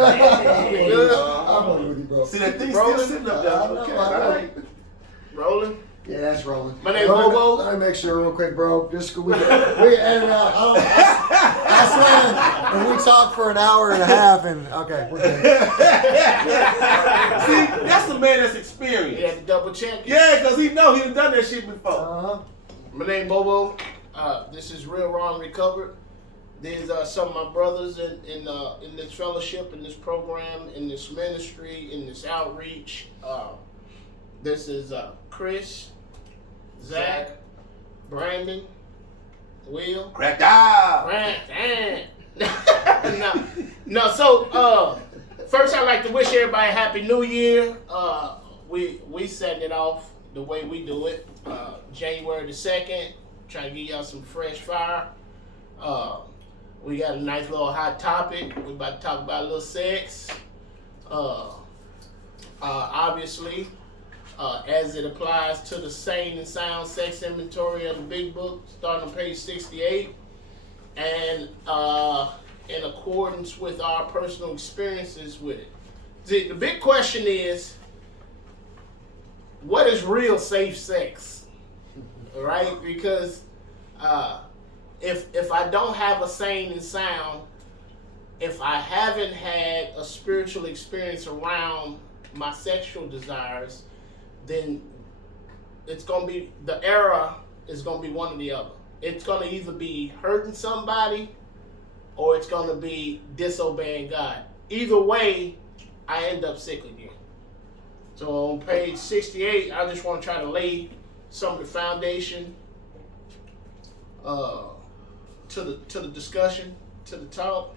Good. I'm on with you, bro. See that thing Rolling? still sitting up there. Okay, All right. Rolling. Yeah, that's rolling. My name's Bobo. Let me make sure real quick, bro. Just we and I swear, and we talk for an hour and a half, and okay, we're good. See, that's the man that's You experienced. had to double check. Yeah, because he know he done that shit before. My name Bobo. This is Real Ron Recovered. These are some of my brothers in this fellowship, in this program, in this ministry, in this outreach. This is Chris, Zach, Brandon, Will. Cracked out. No. So first, I'd like to wish everybody a happy New Year. We setting it off the way we do it. January the 2nd, trying to give y'all some fresh fire. We got a nice little hot topic. We're about to talk about a little sex. Obviously, as it applies to the Sane and Sound Sex Inventory of the Big Book, starting on page 68. And in accordance with our personal experiences with it. The big question is, what is real safe sex? Right? Because if I don't have a sane and sound, if I haven't had a spiritual experience around my sexual desires, then it's going to be, the error is going to be one or the other. It's going to either be hurting somebody or it's going to be disobeying God. Either way, I end up sick again. So on page 68, I just want to try to lay some of the foundation to the discussion, to the talk.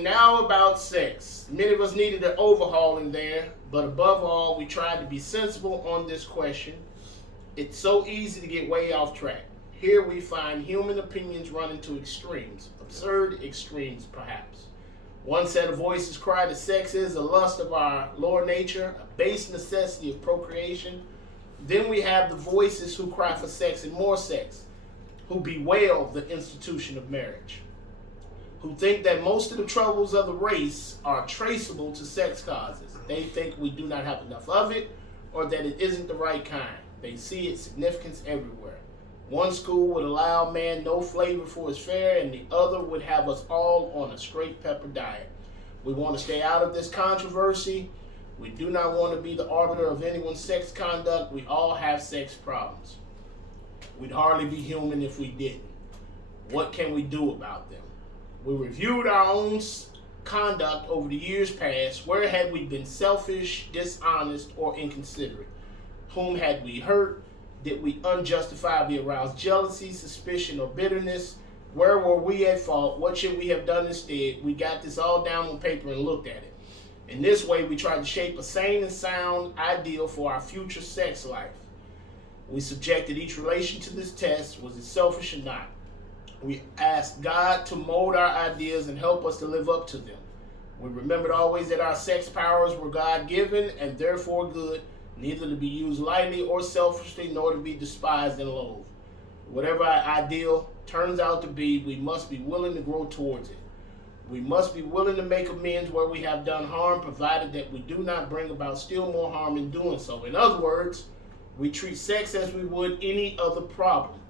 Now about sex. Many of us needed an overhaul in there, but above all, we tried to be sensible on this question. It's so easy to get way off track. Here we find human opinions running to extremes, absurd extremes perhaps. One set of voices cry that sex is a lust of our lower nature, a base necessity of procreation. Then we have the voices who cry for sex and more sex, who bewail the institution of marriage, who think that most of the troubles of the race are traceable to sex causes. They think we do not have enough of it, or that it isn't the right kind. They see its significance everywhere. One school would allow man no flavor for his fare, and the other would have us all on a straight pepper diet. We want to stay out of this controversy. We do not want to be the arbiter of anyone's sex conduct. We all have sex problems. We'd hardly be human if we didn't. What can we do about them? We reviewed our own conduct over the years past. Where had we been selfish, dishonest, or inconsiderate? Whom had we hurt? Did we unjustifiably arouse jealousy, suspicion, or bitterness? Where were we at fault? What should we have done instead? We got this all down on paper and looked at it. In this way, we tried to shape a sane and sound ideal for our future sex life. We subjected each relation to this test. Was it selfish or not? We asked God to mold our ideas and help us to live up to them. We remembered always that our sex powers were God-given and therefore good, neither to be used lightly or selfishly, nor to be despised and loathed. Whatever our ideal turns out to be, we must be willing to grow towards it. We must be willing to make amends where we have done harm, provided that we do not bring about still more harm in doing so. In other words, we treat sex as we would any other problem.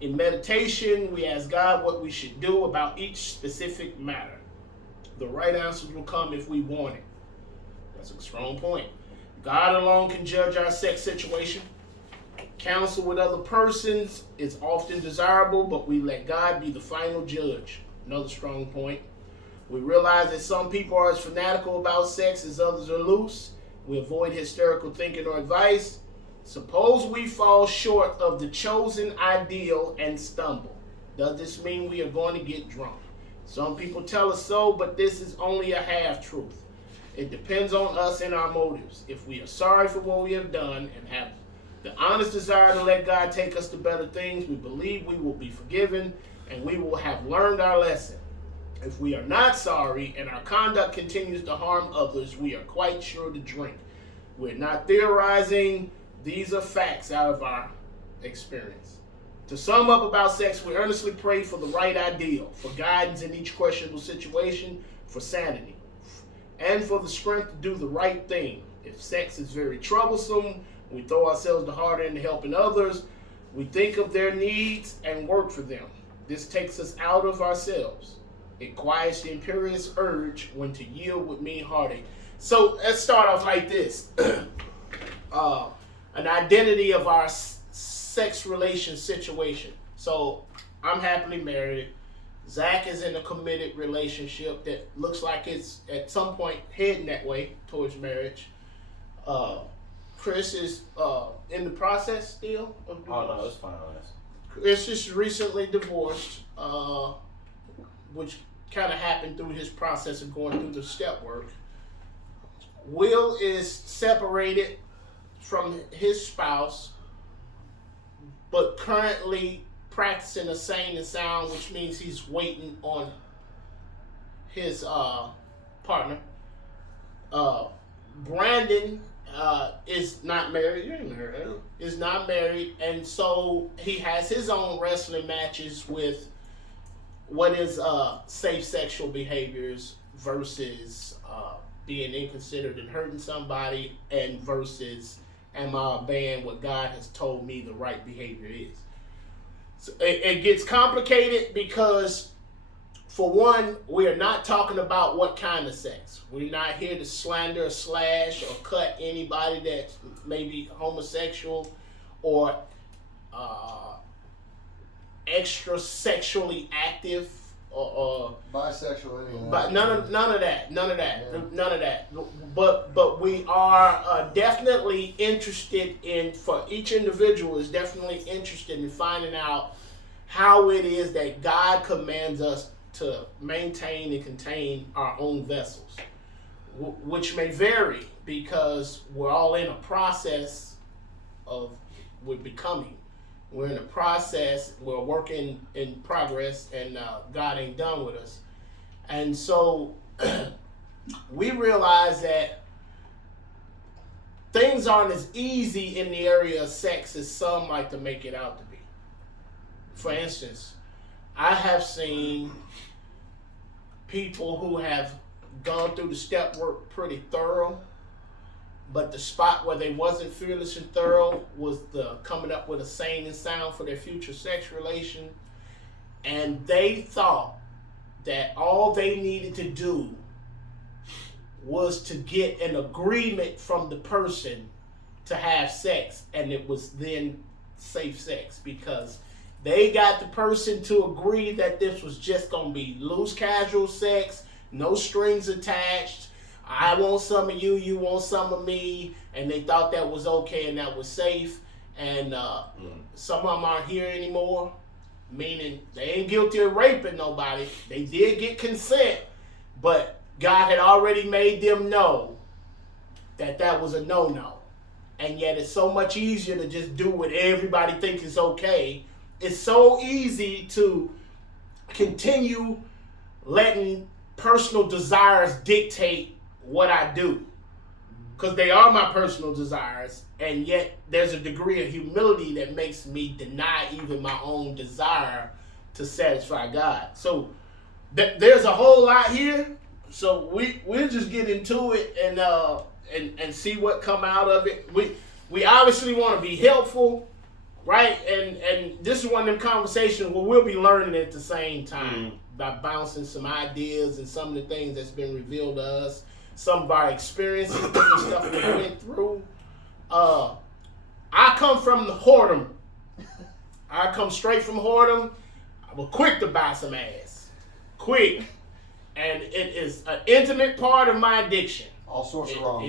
In meditation, we ask God what we should do about each specific matter. The right answers will come if we want it. That's a strong point. God alone can judge our sex situation. Counsel with other persons is often desirable, but we let God be the final judge. Another strong point. We realize that some people are as fanatical about sex as others are loose. We avoid hysterical thinking or advice. Suppose we fall short of the chosen ideal and stumble. Does this mean we are going to get drunk? Some people tell us so, but this is only a half-truth. It depends on us and our motives. If we are sorry for what we have done and have the honest desire to let God take us to better things, we believe we will be forgiven and we will have learned our lesson. If we are not sorry and our conduct continues to harm others, we are quite sure to drink. We're not theorizing. These are facts out of our experience. To sum up about sex, we earnestly pray for the right ideal, for guidance in each questionable situation, for sanity, and for the strength to do the right thing. If sex is very troublesome, we throw ourselves the harder into helping others. We think of their needs and work for them. This takes us out of ourselves. It quiets the imperious urge when to yield with mean heartache. So let's start off like this. An identity of our sex relation situation. So I'm happily married. Zach is in a committed relationship that looks like it's at some point heading that way towards marriage. Chris is in the process still of divorce. Oh no, it's finalized. Chris just recently divorced, which kind of happened through his process of going through the step work. Will is separated from his spouse, but currently practicing a sane and sound, which means he's waiting on his partner. Brandon is not married. You ain't married, right? Is not married, and so he has his own wrestling matches with what is safe sexual behaviors versus being inconsiderate and hurting somebody, and versus am I obeying what God has told me the right behavior is. So it gets complicated because, for one, we are not talking about what kind of sex. We're not here to slander or slash or cut anybody that may be homosexual or extra sexually active or bisexual. Anything. but none of that. Yeah. But we are definitely interested in, for each individual is definitely interested in finding out how it is that God commands us to maintain and contain our own vessels, which may vary because we're all in a process of we're becoming. We're in a process, we're working in progress, and God ain't done with us. And so we realize that things aren't as easy in the area of sex as some like to make it out to be. For instance, I have seen people who have gone through the step work pretty thorough, but the spot where they wasn't fearless and thorough was the coming up with a sane and sound for their future sex relation. And they thought that all they needed to do was to get an agreement from the person to have sex, and it was then safe sex because they got the person to agree that this was just going to be loose, casual sex, no strings attached. I want some of you, you want some of me, and they thought that was okay and that was safe. And some of them aren't here anymore, meaning they ain't guilty of raping nobody. They did get consent, but God had already made them know that that was a no-no. And yet it's so much easier to just do what everybody thinks is okay. It's so easy to continue letting personal desires dictate what I do, because they are my personal desires, and yet there's a degree of humility that makes me deny even my own desire to satisfy God. So there's a whole lot here. So we'll just get into it and see what come out of it. We obviously want to be helpful, right? And this is one of them conversations where we'll be learning at the same time by bouncing some ideas and some of the things that's been revealed to us, some of our experiences, different stuff we went through. I come from the whoredom. I come straight from whoredom. I was quick to buy some ass. Quick. And it is an intimate part of my addiction. All sorts of wrong.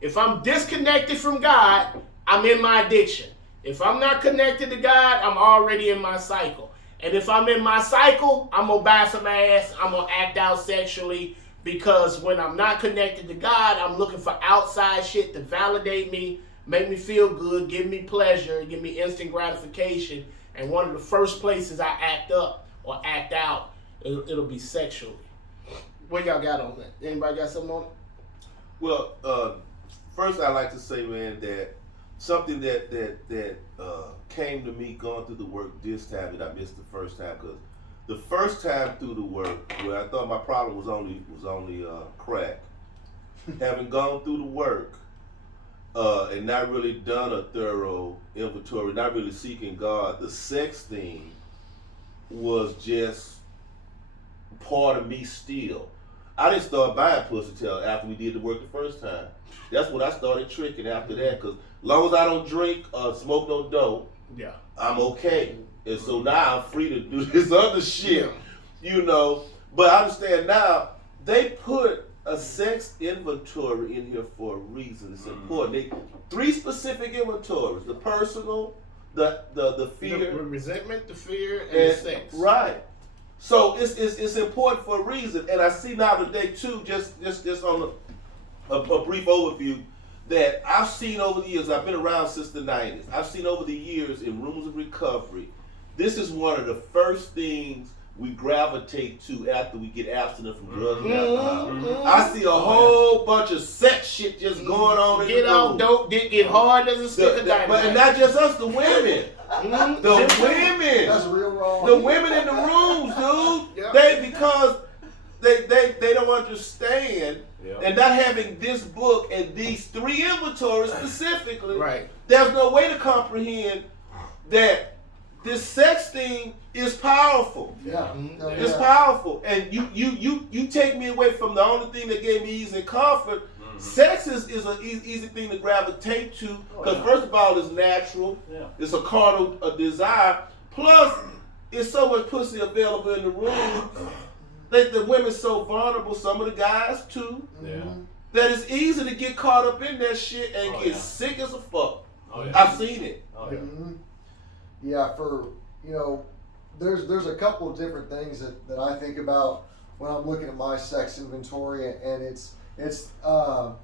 If I'm disconnected from God, I'm in my addiction. If I'm not connected to God, I'm already in my cycle. And if I'm in my cycle, I'm going to buy some ass. I'm going to act out sexually, because when I'm not connected to God, I'm looking for outside shit to validate me, make me feel good, give me pleasure, give me instant gratification. And one of the first places I act up or act out, it'll be sexually. What y'all got on that? Anybody got something on it? Well, first I'd like to say, man, that something that came to me going through the work this time that I missed the first time, because the first time through the work where I thought my problem was only crack, having gone through the work and not really done a thorough inventory, not really seeking God, the sex thing was just part of me still. I didn't start buying pussy till after we did the work the first time. That's when I started tricking after that, because as long as I don't drink or smoke no dope, Yeah. I'm okay. And so now I'm free to do this other shit, you know. But I understand now, they put a sex inventory in here for a reason. It's important. 3 specific inventories: the personal, the fear, The resentment, the fear, and the sex. Right. So it's important for a reason. And I see now today too, just on a brief overview, that I've seen over the years. I've been around since the 90s. I've seen over the years in rooms of recovery, this is one of the first things we gravitate to after we get abstinent from drugs and alcohol. I see a whole bunch of sex shit just going on in the room. Get off dope, get hard as a stick of dynamite. And not just us, the women. The women. That's real wrong. The women in the rooms, dude. Yeah. Because they don't understand. Yeah. And not having this book and these 3 inventories specifically, Right. there's no way to comprehend that this sex thing is powerful. Yeah. It's powerful. And you take me away from the only thing that gave me ease and comfort. Sex is an easy thing to gravitate to, because first of all, it's natural. Yeah. It's a carnal desire. Plus, it's so much pussy available in the room. The women's so vulnerable, some of the guys too, Yeah. that it's easy to get caught up in that shit and get yeah. sick as a fuck. Oh, yeah. I've seen it. Oh, yeah. Yeah, there's a couple of different things that I think about when I'm looking at my sex inventory, and it's the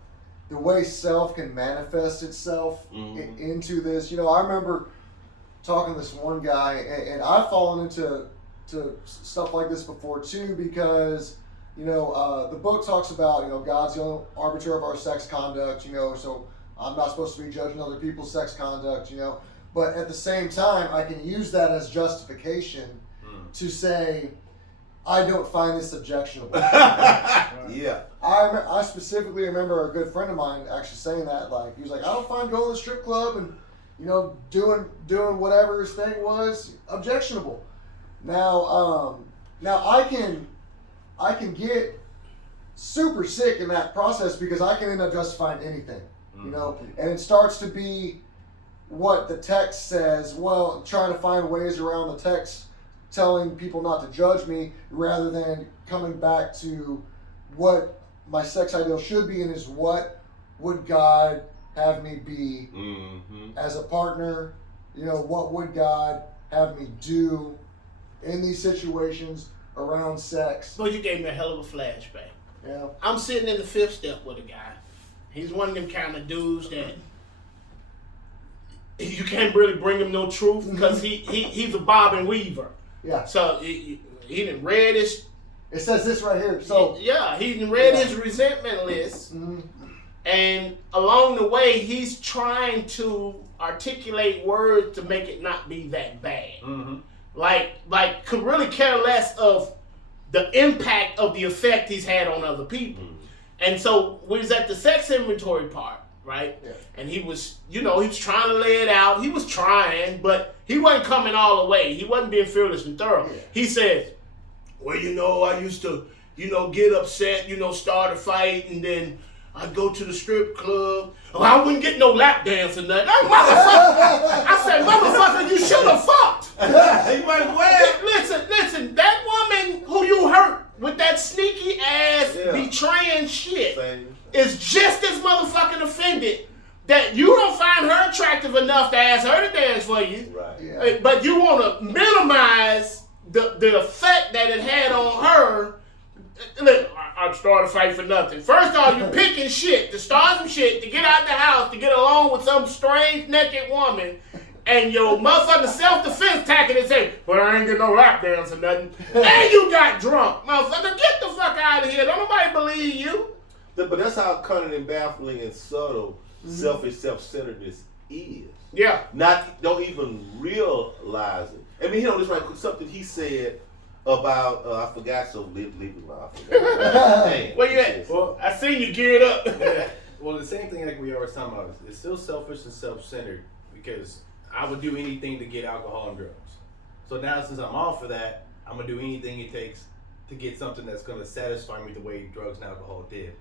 way self can manifest itself into this. I remember talking to this one guy, and I've fallen into stuff like this before too, because the book talks about God's the only arbiter of our sex conduct, so I'm not supposed to be judging other people's sex conduct, but at the same time I can use that as justification to say I don't find this objectionable. Yeah. I specifically remember a good friend of mine actually saying that, like, he was like, I don't find going to the strip club and doing whatever his thing was objectionable. Now I can get super sick in that process, because I can end up justifying anything, and it starts to be what the text says. Well, trying to find ways around the text telling people not to judge me, rather than coming back to what my sex ideal should be, and is what would God have me be as a partner? What would God have me do in these situations around sex? Well, you gave me a hell of a flashback. Yeah. I'm sitting in the 5th step with a guy. He's one of them kind of dudes that you can't really bring him no truth, because he's a bob and weaver. Yeah. So he done read his. It says this right here. So he done read his resentment list, and along the way he's trying to articulate words to make it not be that bad. Like could really care less of the impact of the effect he's had on other people. And so we was at the sex inventory part, right? Yeah. And he was, he was trying to lay it out. He was trying, but he wasn't coming all the way. He wasn't being fearless and thorough. Yeah. He said, well, I used to, get upset, start a fight, and then I'd go to the strip club. Oh, I wouldn't get no lap dance or nothing. Motherfucker. I said, motherfucker, you should have fucked. He might well. Listen, that woman who you hurt with that sneaky ass betraying shit is just as motherfucking offended that you don't find her attractive enough to ask her to dance for you. Right. Yeah. But you want to minimize the effect that it had on her. Look, I'd start a fight for nothing. First off, you picking shit to start some shit, to get out the house, to get along with some strange naked woman, and your motherfucking self-defense tactic and say, well, I ain't get no lap dance or nothing. And you got drunk. Motherfucker, get the fuck out of here. Don't nobody believe you. But that's how cunning and baffling and subtle selfish self-centeredness is. Yeah. Don't even realize it. I mean, this like something he said about I forgot, so leave it alone. I forgot. Dang, Where you at? Well, I seen you geared up. Well, the same thing like we always talking about. It's still selfish and self-centered because I would do anything to get alcohol and drugs. So now since I'm off of that, I'm gonna do anything it takes to get something that's gonna satisfy me the way drugs and alcohol did.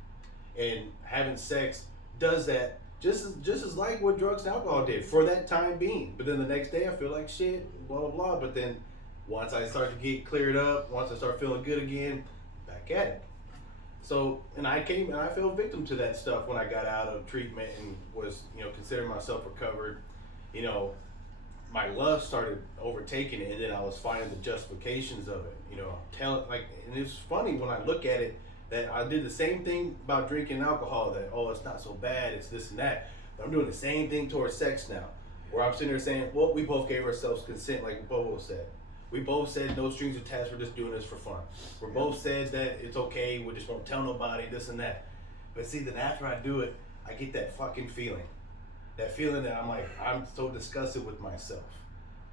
And having sex does that just as like what drugs and alcohol did for that time being. But then the next day I feel like shit, blah blah blah. But then once I start to get cleared up, once I start feeling good again, back at it. So, and I fell victim to that stuff when I got out of treatment and was, considering myself recovered. My love started overtaking it, and then I was finding the justifications of it. And it's funny when I look at it that I did the same thing about drinking alcohol. That it's not so bad, it's this and that. But I'm doing the same thing towards sex now, where I'm sitting there saying, well, we both gave ourselves consent, like Bobo said. We both said no strings attached, we're just doing this for fun. We both said that it's okay, we just won't tell nobody, this and that. But see, then after I do it, I get that fucking feeling. That feeling that I'm so disgusted with myself.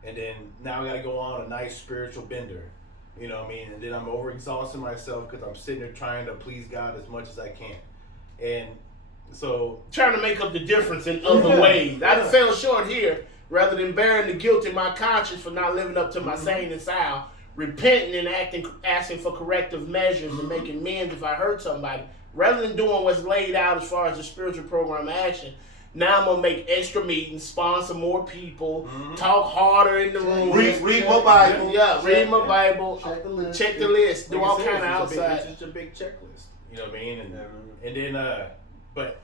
And then now I gotta go on a nice spiritual bender. You know what I mean? And then I'm overexhausting myself because I'm sitting there trying to please God as much as I can. And so... trying to make up the difference in other ways. I fell short here. Rather than bearing the guilt in my conscience for not living up to my saying and sound, repenting and asking for corrective measures and making amends if I hurt somebody, rather than doing what's laid out as far as the spiritual program action, now I'm going to make extra meetings, sponsor more people, talk harder in the room. Read my Bible. Yeah, read my Bible. Check the list. Do all kind of outside. It's just a big checklist. You know what I mean? And then, but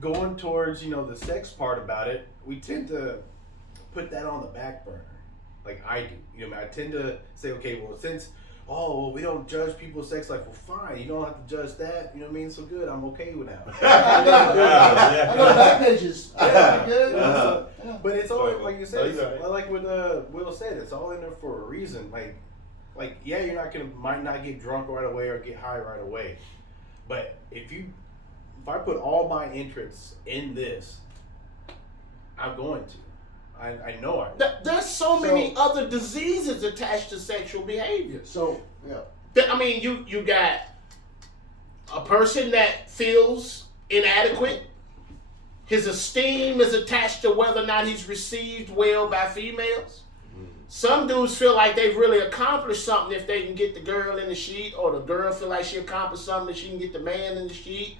going towards, the sex part about it, we tend to put that on the back burner, like I do. I tend to say, okay, well, since we don't judge people's sex life, well, fine, you don't have to judge that. You know what I mean? So good, I'm okay with that. I go to back pages. Good. But it's all like you said. Right. Like what Will said, it's all in there for a reason. Like yeah, might not get drunk right away or get high right away, but if I put all my interests in this, I'm going to. I know I will. There's so many other diseases attached to sexual behavior. So, yeah. I mean, you got a person that feels inadequate. His esteem is attached to whether or not he's received well by females. Some dudes feel like they've really accomplished something if they can get the girl in the sheet, or the girl feel like she accomplished something if she can get the man in the sheet.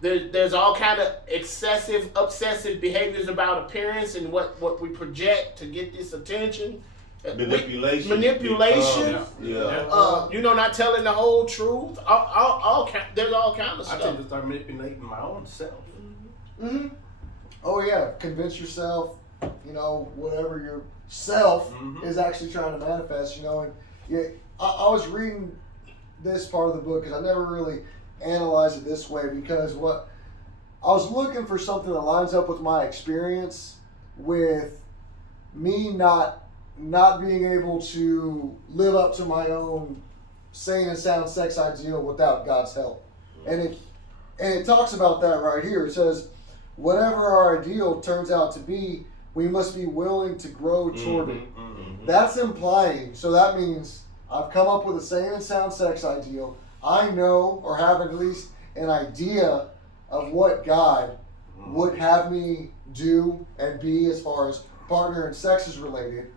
There's all kind of excessive, obsessive behaviors about appearance and what we project to get this attention. Manipulation. Not telling the whole truth. There's all kind of I stuff. tend to start manipulating my own self. Mm-hmm. Oh yeah, convince yourself. Whatever your self is actually trying to manifest. And I was reading this part of the book because I never really analyze it this way, because what I was looking for something that lines up with my experience with me not being able to live up to my own sane and sound sex ideal without God's help. And it talks about that right here. It says, whatever our ideal turns out to be, we must be willing to grow toward it. That's implying, so that means I've come up with a sane and sound sex ideal. I know, or have at least an idea of what God would have me do and be as far as partner and sex is related.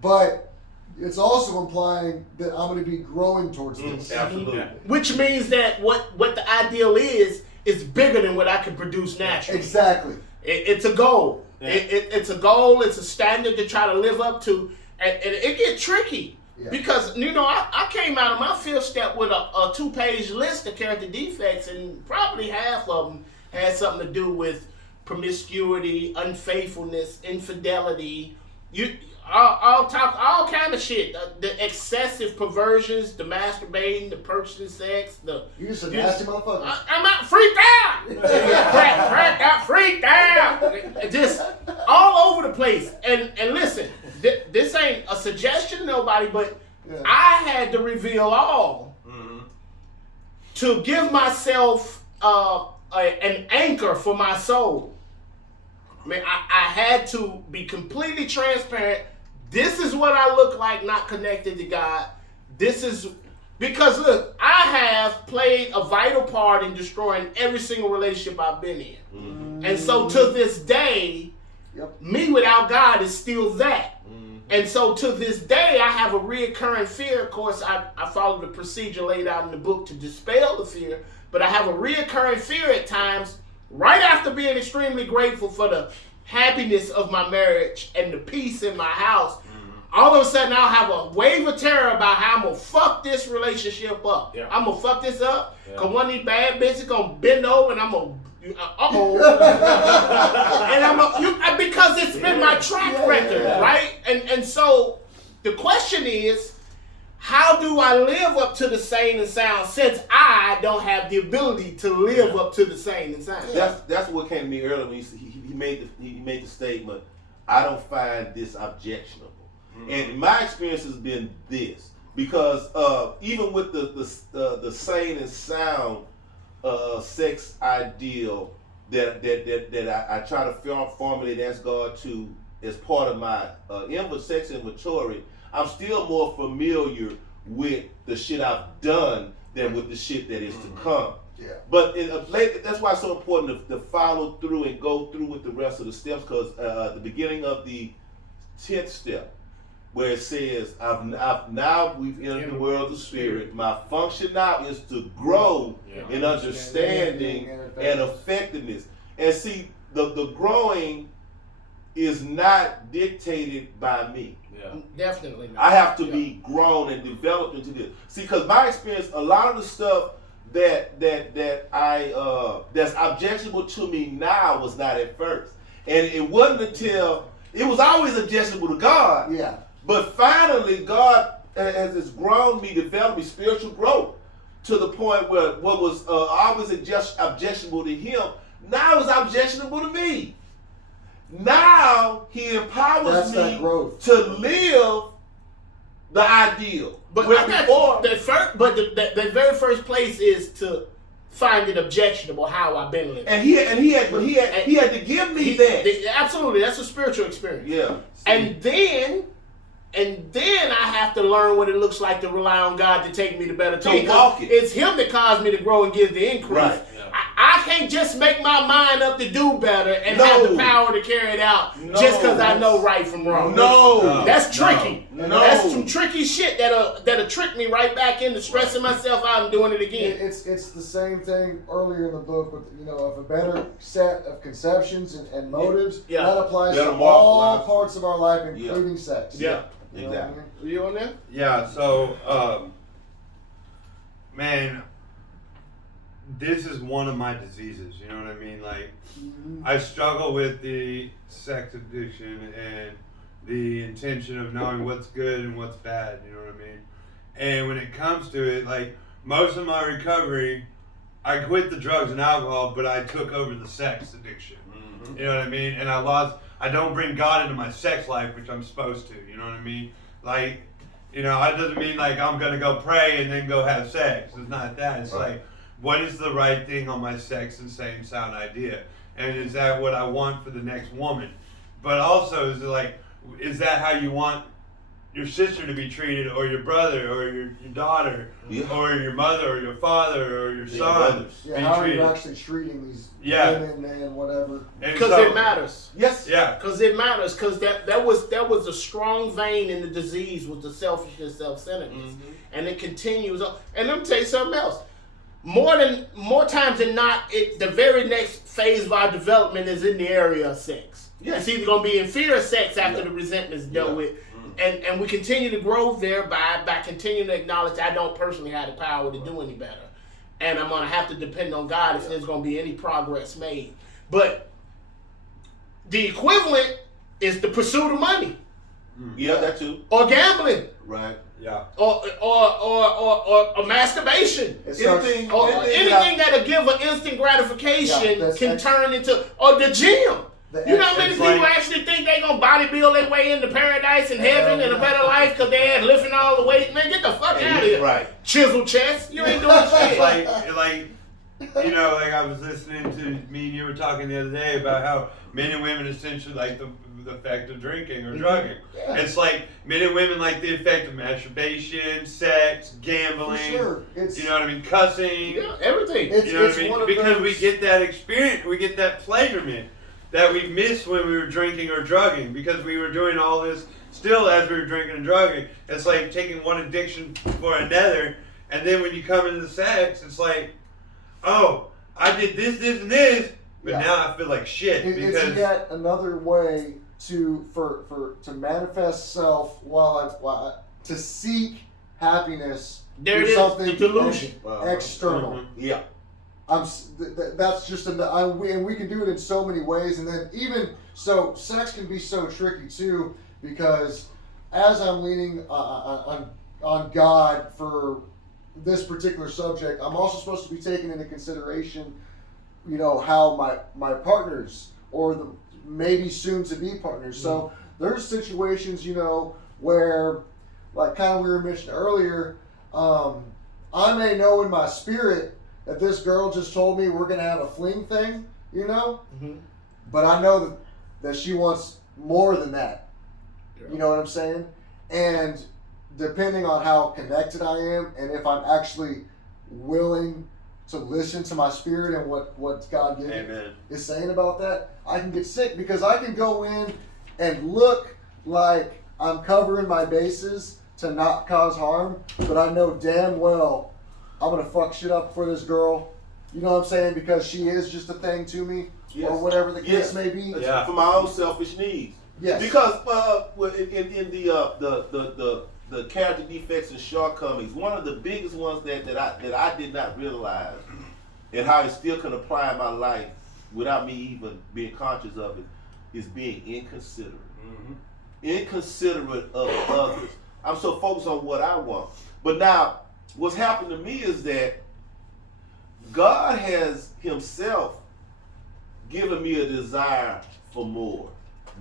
But it's also implying that I'm going to be growing towards this. Absolutely. Which means that what the ideal is bigger than what I can produce naturally. Exactly. It's a goal. Yeah. It's a goal. It's a standard to try to live up to. And it gets tricky. Yeah. Because, I came out of my fifth step with a 2-page list of character defects, and probably half of them had something to do with promiscuity, unfaithfulness, infidelity, all kind of shit. The excessive perversions, the masturbating, the purchasing sex, You're just a nasty motherfucker. I'm out freaked out. Crack got freaked out. Just all over the place. And listen, this ain't a suggestion to nobody, but I had to reveal all to give myself an anchor for my soul. Man, I had to be completely transparent. This is what I look like not connected to God. This is because look, I have played a vital part in destroying every single relationship I've been in. Mm-hmm. And so to this day, me without God is still that. Mm-hmm. And so to this day, I have a reoccurring fear. Of course, I follow the procedure laid out in the book to dispel the fear, but I have a reoccurring fear at times, right after being extremely grateful for the happiness of my marriage and the peace in my house. All of a sudden, I'll have a wave of terror about how I'm going to fuck this relationship up. Yeah. I'm going to fuck this up because Yeah. one of these bad bitches going to bend over and I'm going to, and I'm gonna, because it's been my track record, right? And so the question is, how do I live up to the sane and sound since I don't have the ability to live up to the sane and sound? That's what came to me earlier when he made the statement, I don't find this objectionable. And my experience has been this, because even with the sane and sound sex ideal that I try to formulate as God to as part of my sex inventory, I'm still more familiar with the shit I've done than with the shit that is to come. Yeah. But that's why it's so important to follow through and go through with the rest of the steps, because the beginning of the 10th step, where it says, now we've entered the world of the spirit. My function now is to grow in understanding and effectiveness. And see, the growing is not dictated by me. Yeah. Definitely not. I have to be grown and developed into this. See, because my experience, a lot of the stuff that I that's objectionable to me now was not at first, and it wasn't until it was always objectionable to God. Yeah. But finally, God has grown me, developed me, spiritual growth, to the point where what was always objectionable to Him now is objectionable to me. Now He empowers me to live the ideal. But Where I got before, the very first place is to find it objectionable how I've been living. and he had to give me that. Absolutely, that's a spiritual experience. Yeah. And then I have to learn what it looks like to rely on God to take me to better things. walk it. It's Him that caused me to grow and gives the increase. Right. Yeah. I can't just make my mind up to do better and have the power to carry it out just because I know right from wrong. No. That's tricky. No. That's some tricky shit that'll trick me right back into stressing myself out and doing it again. It's the same thing earlier in the book with, of a better set of conceptions and motives. Yeah. That applies Better to all morphological. parts of our life, including sex. Yeah. You know what I Exactly. mean? Are you on there? Yeah, so, man, this is one of my diseases, you know what I mean? Like, I struggle with the sex addiction and the intention of knowing what's good and what's bad, you know what I mean? And when it comes to it, like, most of my recovery, I quit the drugs and alcohol, but I took over the sex addiction. You know what I mean? And I don't bring God into my sex life, which I'm supposed to, you know what I mean? Like, it doesn't mean like I'm going to go pray and then go have sex. It's not that. It's like, what is the right thing on my sex and sane sound idea? And is that what I want for the next woman? But also, is that how you want your sister to be treated, or your brother, or your daughter, or your mother, or your father, or your son? Yeah, be how are treated? you actually treating these Yeah. women, man, whatever? And Because so- it matters. Yes. Yeah. Because it matters. Because that was a strong vein in the disease with the selfishness, self-centeredness, and it continues on. And let me tell you something else. More times than not, the very next phase of our development is in the area of sex. Yes. It's either going to be in fear of sex after the resentment is dealt with, and we continue to grow there by continuing to acknowledge I don't personally have the power to do any better, and I'm going to have to depend on God if there's going to be any progress made. But the equivalent is the pursuit of money, Yeah, that too. or gambling, Right. Yeah. or masturbation. It starts- Anything that'll give an instant gratification Yeah, can turn into, or the gym. The You know how many it's people like- actually think they gonna bodybuild their way into paradise and heaven and a better life because they're lifting all the weight? Man, get the fuck out of here. Right. Chisel chest. You ain't doing It's shit. like you know, like I was listening to me and you were talking the other day about how men and women essentially like the effect of drinking or drugging. Yeah. It's like men and women like the effect of masturbation, sex, gambling. For sure. It's, You know what I mean? Cussing. Yeah, everything. It's, You know it's what I one mean? of Because we those- get that experience, we get that pleasurement that we missed when we were drinking or drugging because we were doing all this still as we were drinking and drugging. It's like taking one addiction for another, and then when you come into sex, it's like, oh, I did this, this, and this, but Yeah. now I feel like shit It's because yet another way to manifest self to seek happiness There through it is, something the delusion. external. Mhm. Yeah. That's just and we can do it in so many ways, and then even so, sex can be so tricky too because as I'm leaning on God for this particular subject, I'm also supposed to be taking into consideration, you know, how my partners or the maybe soon to be partners. So there's situations, you know, where like kind of we were mentioning earlier, I may know in my spirit that this girl just told me we're gonna have a fling thing, you know, Mhm. but I know that she wants more than that. You know what I'm saying? And depending on how connected I am and if I'm actually willing to listen to my spirit and what God given Amen. is saying about that, I can get sick because I can go in and look like I'm covering my bases to not cause harm, but I know damn well I'm gonna fuck shit up for this girl. You know what I'm saying? Because she is just a thing to me, Yes. or whatever the case Yes. may be. Yeah. For my own selfish needs. Yes. Because in the character defects and shortcomings, one of the biggest ones that I did not realize, and how it still can apply in my life without me even being conscious of it, is being inconsiderate. Mhm. Inconsiderate of others. I'm so focused on what I want. But now, what's happened to me is that God has Himself given me a desire for more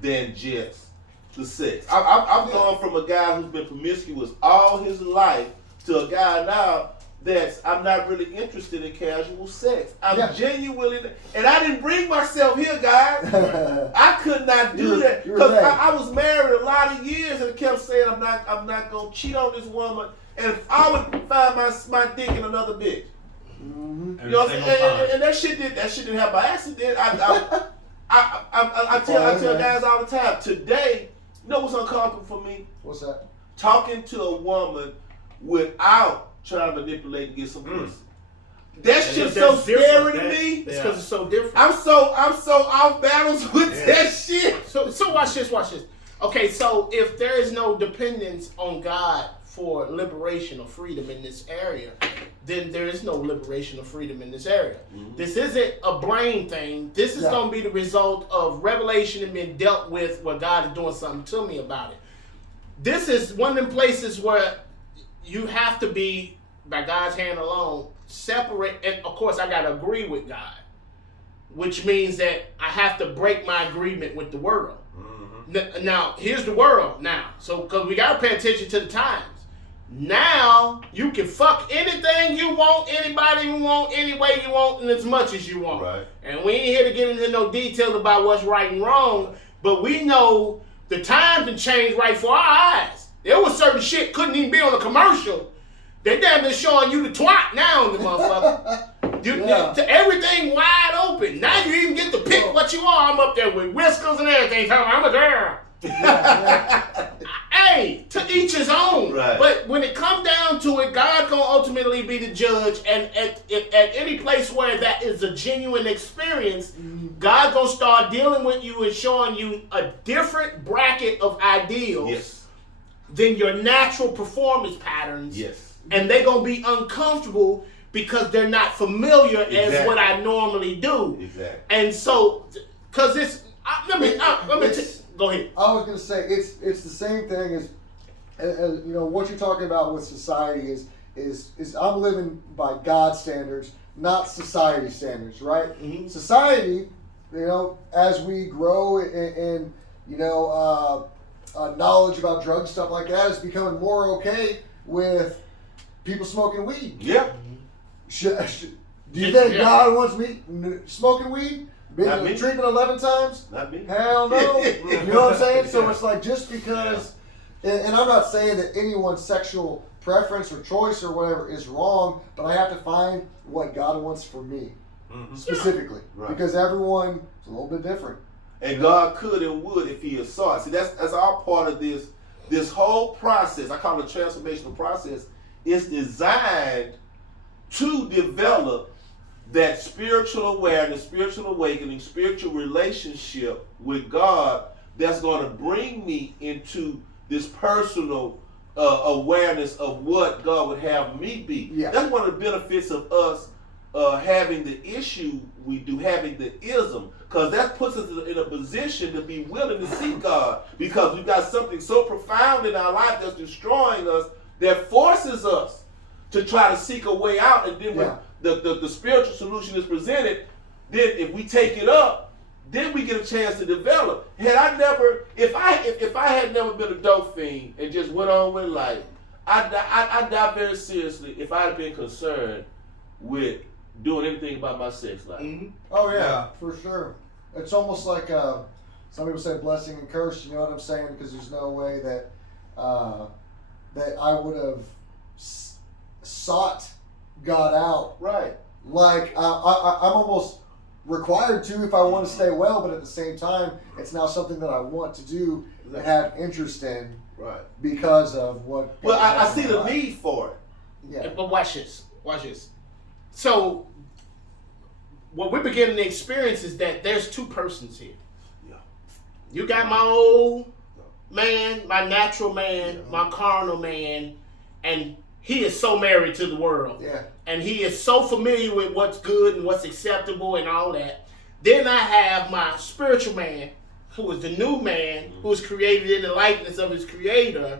than just the sex. I've gone from a guy who's been promiscuous all his life to a guy now that's I'm not really interested in casual sex. I'm Yeah. genuinely, and I didn't bring myself here, guys. I could not do that You're because right. I was married a lot of years and kept saying I'm not gonna cheat on this woman, and if I would find my dick in another bitch. Mhm. Every You know what I'm single saying? time. And that shit didn't happen by accident. I tell guys all the time. Today, you know what's uncomfortable for me? What's that? Talking to a woman without trying to manipulate and get some pussy. That shit's so That's different. scary to That- me. It's because it's so different. I'm so off balance with Yeah. that shit. So watch this. Okay, so if there is no dependence on God for liberation or freedom in this area, then there is no liberation or freedom in this area. This isn't a brain thing. This is Yeah. going to be the result of revelation and being dealt with where God is doing something to me about it. This is one of them places where you have to be, by God's hand alone, separate. And of course, I got to agree with God, which means that I have to break my agreement with the world. Now, here's the world now. So, because we got to pay attention to the times. Now, you can fuck anything you want, anybody you want, any way you want, and as much as you want. Right. And we ain't here to get into no details about what's right and wrong, but we know the times have changed right for our eyes. There was certain shit couldn't even be on a commercial. They damn near showing you the twat now in the motherfucker. Yeah. Everything wide open. Now you even get to pick what you are. I'm up there with whiskers and everything. Telling me I'm a girl. Hey, to each his own. Right. But when it come down to it, God gonna ultimately be the judge. And at any place where that is a genuine experience, God gonna start dealing with you and showing you a different bracket of ideals Yes. than your natural performance patterns. Yes. And they gonna be uncomfortable because they're not familiar as Exactly. what I normally do. Exactly. And so, cause it's, let me go ahead. I was gonna say it's the same thing as you know what you're talking about with society is I'm living by God's standards, not society standards, right? Mhm. Society, you know, as we grow in you know knowledge about drugs, stuff like that, is becoming more okay with people smoking weed. Yeah. Do you think Yeah. God wants me smoking weed? Been Not to me. treatment 11 times? Not me. Hell no. You know what I'm saying? So Yeah. it's like just because, and I'm not saying that anyone's sexual preference or choice or whatever is wrong, but I have to find what God wants for me specifically, Right. because everyone is a little bit different. And God could and would if He saw it. See, that's all part of this. This whole process, I call it a transformational process, is designed to develop that spiritual awareness, spiritual awakening, spiritual relationship with God that's going to bring me into this personal awareness of what God would have me be. Yeah. That's one of the benefits of us having the issue we do, having the ism, because that puts us in a position to be willing to see God, because we've got something so profound in our life that's destroying us that forces us to try to seek a way out. And then when the spiritual solution is presented, then if we take it up, then we get a chance to develop. If I had never been a dope fiend and just went on with life, I doubt very seriously if I had been concerned with doing anything about my sex life. Mm-hmm. Oh yeah, Yeah. for sure. It's almost like some people say blessing and curse. You know what I'm saying? Because there's no way that that I would have sought God out. Right. Like I'm almost required to if I want to stay well, but at the same time, it's now something that I want to do and have interest in Right. because of what. Well, I God's see in my the life. need for it. Yeah. But watch this. Watch this. So, what we're beginning to experience is that there's two persons here. Yeah. You got my old man, my natural man, my carnal man, and he is so married to the world. Yeah. And he is so familiar with what's good and what's acceptable and all that. Then I have my spiritual man, who is the new man, who is created in the likeness of his creator,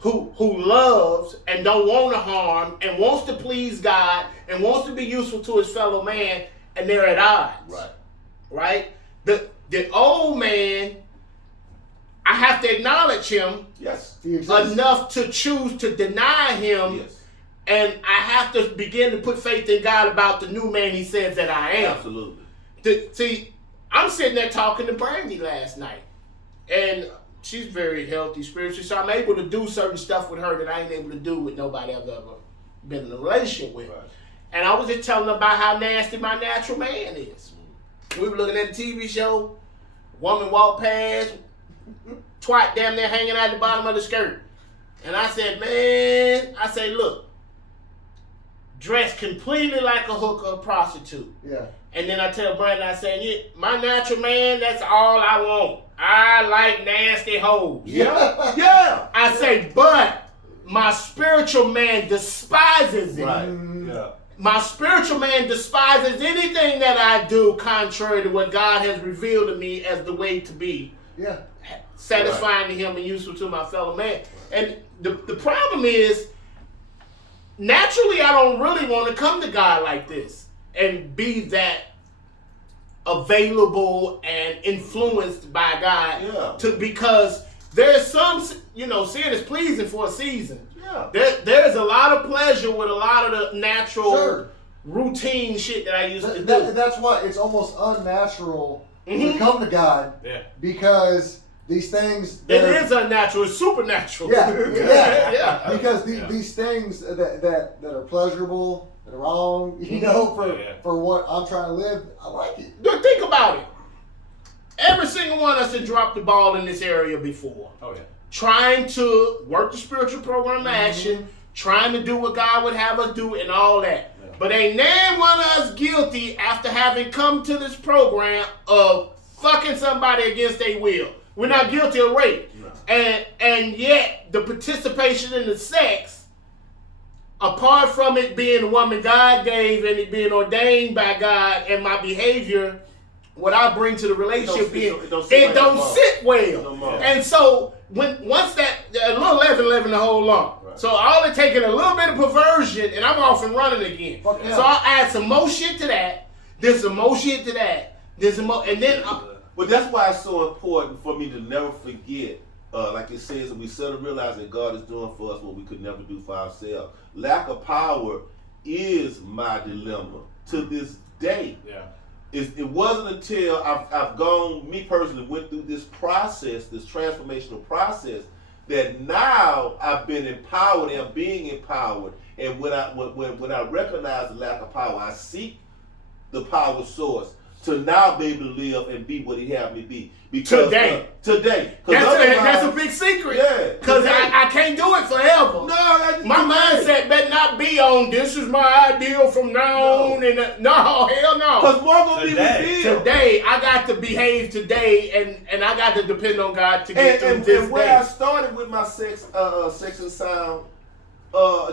who loves and don't want to harm and wants to please God and wants to be useful to his fellow man, and they're at odds. Right. Right? The old man, I have to acknowledge him Yes. He exists. enough to choose to deny him, Yes. and I have to begin to put faith in God about the new man he says that I am. Absolutely. See, I'm sitting there talking to Brandy last night, and she's very healthy spiritually, so I'm able to do certain stuff with her that I ain't able to do with nobody I've ever been in a relationship with. Right. And I was just telling her about how nasty my natural man is. We were looking at a TV show, woman walked past, twat damn near hanging out the bottom of the skirt. And I said, man, look, dressed completely like a hooker or prostitute. Yeah. And then I tell Brandon, I say, yeah, my natural man, that's all I want. I like nasty hoes. Yeah. Yeah. I say, but my spiritual man despises it. Right. Yeah. My spiritual man despises anything that I do contrary to what God has revealed to me as the way to be Yeah. satisfying to him and useful to my fellow man. And the problem is, naturally, I don't really want to come to God like this and be that available and influenced by God. Yeah. Because there's some, sin is pleasing for a season. Yeah. There's a lot of pleasure with a lot of the natural Sure. routine shit that I used to do. That's why it's almost unnatural to come to God Yeah. because these things. It is unnatural. It's supernatural. Yeah. Yeah. Because these things that are pleasurable, that are wrong, for what I'm trying to live, I like it. But think about it. Every single one of us has dropped the ball in this area before. Oh yeah. Trying to work the spiritual program of action, trying to do what God would have us do and all that. Yeah. But ain't none one of us guilty after having come to this program of fucking somebody against their will. We're not guilty of rape. No. And yet the participation in the sex, apart from it being the woman God gave and it being ordained by God and my behavior, what I bring to the relationship It don't sit it don't sit well. No more. And so once that a little leaven the whole lump. Right. So all it taking a little bit of perversion and I'm off and running again. Fuck yeah. So I'll add some more shit to that. There's some more shit to that. There's some more, and then But that's why it's so important for me to never forget, like it says, that we suddenly realize that God is doing for us what we could never do for ourselves. Lack of power is my dilemma. to this day. Yeah. It wasn't until I've gone, me personally, went through this process, this transformational process, that now I've been empowered and I'm being empowered. And when I recognize the lack of power, I seek the power source to now be able to live and be what He had me be. Because Today. Today. That's a big secret. Yeah. Because I can't do it forever. No, My mindset better not be on this is my ideal from now on. And no, hell no. Because more gonna be Today. revealed. Today, I got to behave today, and I got to depend on God to get through this And where I day. started with my sex and sound,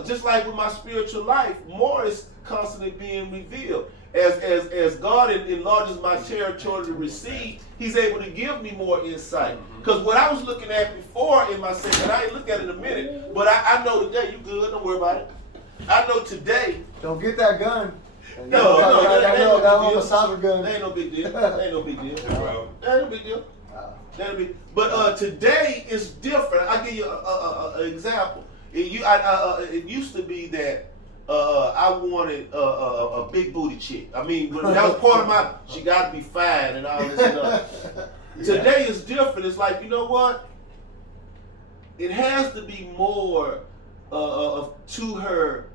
just like with my spiritual life, more is constantly being revealed. As God enlarges my territory to receive, He's able to give me more insight. Because what I was looking at before in my sex, and I ain't look at it in a minute, but I know today, you good, don't worry about it. I know today. Don't get that gun. No, that ain't no little big deal. massager gun. That ain't no big deal. That ain't no big deal. Well, That ain't no big deal. But today is different. I'll give you an example. It used to be that I wanted a big booty chick. I mean, that was part of my, she got to be fine and all this stuff. Today is different. It's like, you know what? It has to be more to her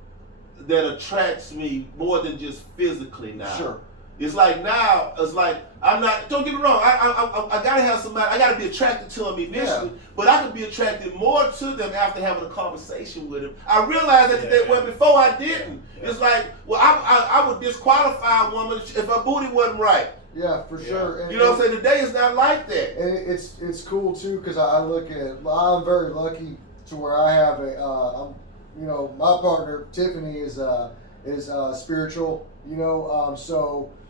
that attracts me more than just physically now. Sure. It's like now, it's like, I'm not, don't get me wrong, I gotta have somebody, I gotta be attracted to them initially, but I can be attracted more to them after having a conversation with them. I realized that well, before I didn't. Yeah. It's like, well, I would disqualify a woman if her booty wasn't right. Yeah, for sure. And, You know what I'm saying? Today is not like that. and it's cool too because I look at, I'm very lucky to where I have my partner Tiffany is spiritual,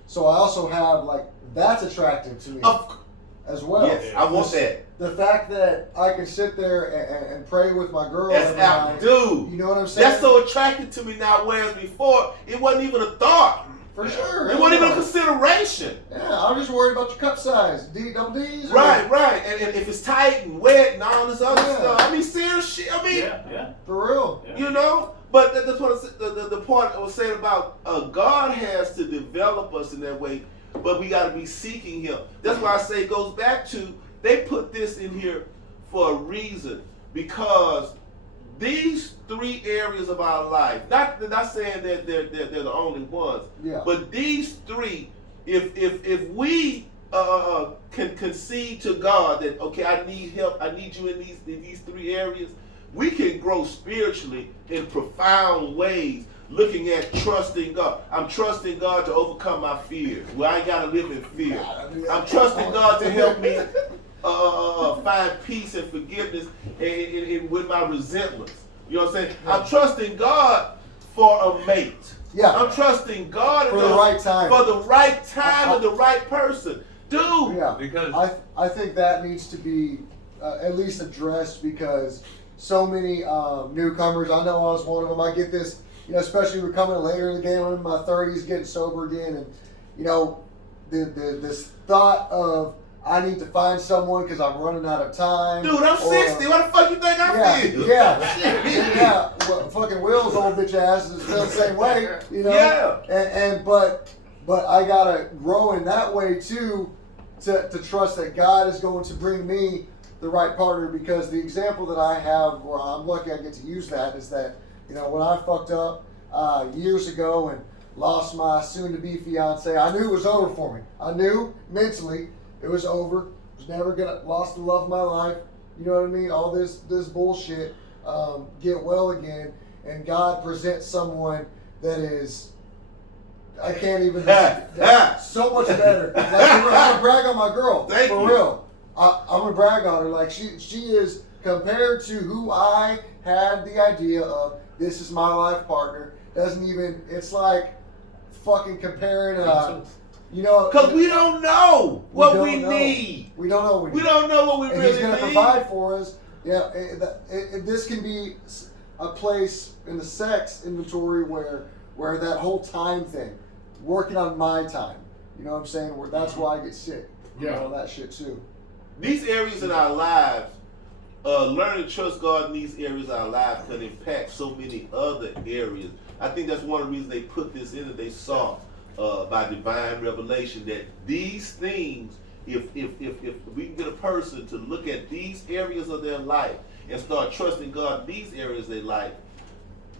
so I also have like that's attractive to me as well. Yes, I want that. The fact that I can sit there and pray with my girl That's every out, night, dude. you know what I'm saying? That's so attractive to me now, whereas before, it wasn't even a thought. for sure. It wasn't even a consideration. Yeah, I'm just worried about your cup size, double D's. Right. And if it's tight and wet and all this other Yeah. stuff, I mean, serious shit. I mean, Yeah. For real. you know. But that's what the part I was saying about God has to develop us in that way, but we got to be seeking Him. That's why I say it goes back to they put this in here for a reason, because these three areas of our life, not saying that they're the only ones, Yeah. but these three, if we can concede to God that, okay, I need help, I need you in these three areas, we can grow spiritually in profound ways, looking at trusting God. I'm trusting God to overcome my fears. Well, I ain't got to live in fear. I'm trusting God to help me find peace and forgiveness with my resentments. You know what I'm saying? I'm trusting God for a mate. Yeah. I'm trusting God For the right time. For the right time and the right person. Dude. Yeah. Because I think that needs to be at least addressed because so many newcomers. I know I was one of them. I get this, especially we're coming later in the game. I'm in my 30s, getting sober again, and this thought of I need to find someone because I'm running out of time. Dude, I'm 60. What the fuck you think I feel? Yeah. Well, fucking Will's old bitch ass is still the same way, Yeah. But I gotta grow in that way too, to trust that God is going to bring me the right partner, because the example that I have where I'm lucky I get to use that is that, when I fucked up years ago and lost my soon-to-be fiance, I knew it was over for me. I knew mentally it was over. I was never gonna lost the love of my life. You know what I mean? All this bullshit. Get well again, and God presents someone that is, I can't even so much better. Like, I'm gonna brag on my girl. Thank for you. real. I'm gonna brag on her. Like she is compared to who I had the idea of. This is my life partner. Doesn't even. It's like fucking comparing. Because we don't know what we don't know. need. We don't know what we We need. don't know what we And really he's gonna need. provide for us. Yeah, this can be a place in the sex inventory where that whole time thing, working on my time. You know what I'm saying? Where that's why I get sick. Yeah. All that shit too. These areas in our lives, learning to trust God in these areas of our lives can impact so many other areas. I think that's one of the reasons they put this in that they saw by divine revelation that these things, if we can get a person to look at these areas of their life and start trusting God in these areas of their life,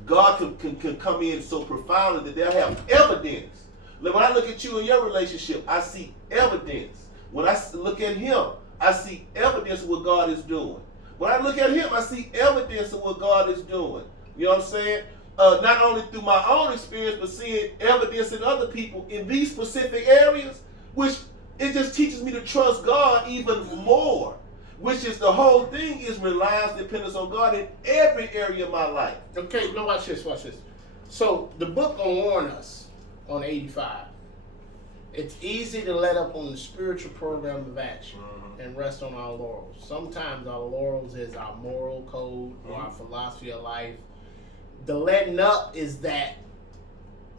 God can come in so profoundly that they'll have evidence. Like when I look at you in your relationship, I see evidence. When I look at him, I see evidence of what God is doing. When I look at him, I see evidence of what God is doing. You know what I'm saying? Not only through my own experience, but seeing evidence in other people in these specific areas, which it just teaches me to trust God even more. Which is the whole thing is reliance, dependence on God in every area of my life. Okay, now watch this, watch this. So the book will warn us on 85. It's easy to let up on the spiritual program of action and rest on our laurels. Sometimes our laurels is our moral code or our philosophy of life. The letting up is that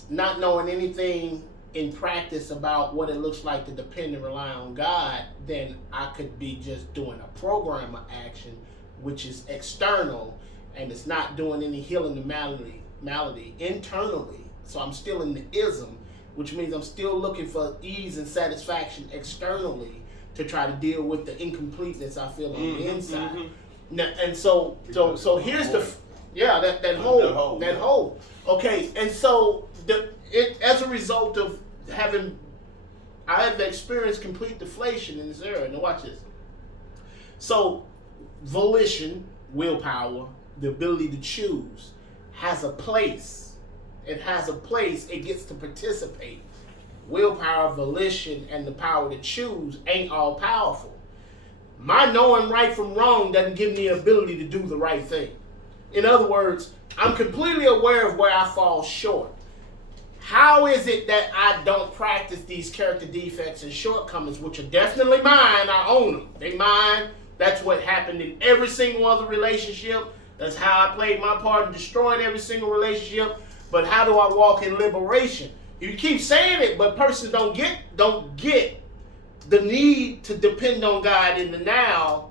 not knowing anything in practice about what it looks like to depend and rely on God, then I could be just doing a program of action which is external and it's not doing any healing the malady internally. So I'm still in the ism, which means I'm still looking for ease and satisfaction externally to try to deal with the incompleteness I feel on the inside. Now, and so here's the that hole. Okay, and so as a result of I have experienced complete deflation in this area. Now watch this. So volition, willpower, the ability to choose has a place. It has a place. It gets to participate. Willpower, volition, and the power to choose ain't all powerful. My knowing right from wrong doesn't give me the ability to do the right thing. In other words, I'm completely aware of where I fall short. How is it that I don't practice these character defects and shortcomings, which are definitely mine? I own them. They mine. That's what happened in every single other relationship. That's how I played my part in destroying every single relationship. But how do I walk in liberation? You keep saying it, but persons don't get the need to depend on God in the now,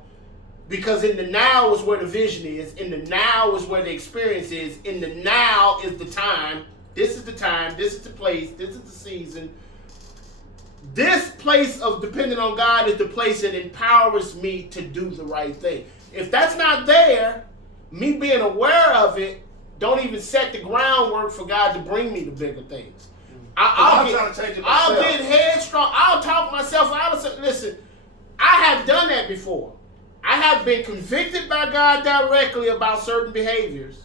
because in the now is where the vision is. In the now is where the experience is. In the now is the time. This is the time, this is the place, this is the season. This place of depending on God is the place that empowers me to do the right thing. If that's not there, me being aware of it don't even set the groundwork for God to bring me the bigger things. I'll get headstrong. I'll talk myself out of something. Listen, I have done that before. I have been convicted by God directly about certain behaviors.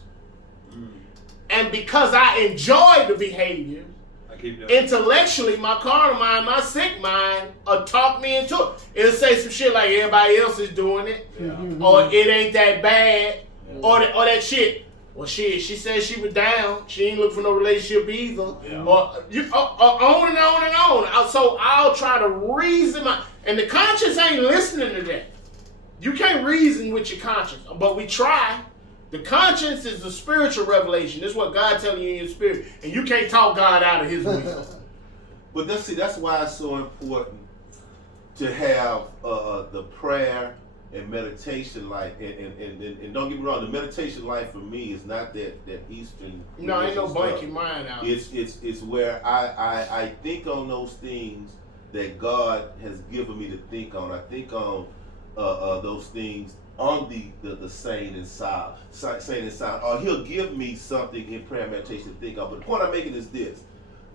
And because I enjoy the behavior, intellectually, my carnal mind, my sick mind, talk me into it. It'll say some shit like everybody else is doing it, or it ain't that bad, or that shit. Well, she said she was down. She ain't looking for no relationship either. Or on and on and on. So I'll try to reason and the conscience ain't listening to that. You can't reason with your conscience, but we try. The conscience is the spiritual revelation. It's what God telling you in your spirit. And you can't talk God out of his wisdom. But that's why it's so important to have the prayer and meditation life. And don't get me wrong, the meditation life for me is not that Eastern. No, ain't no blank your mind out. It's where I think on those things that God has given me to think on. I think on those things on the sane and sound, or he'll give me something in prayer and meditation to think of. But the point I'm making is this: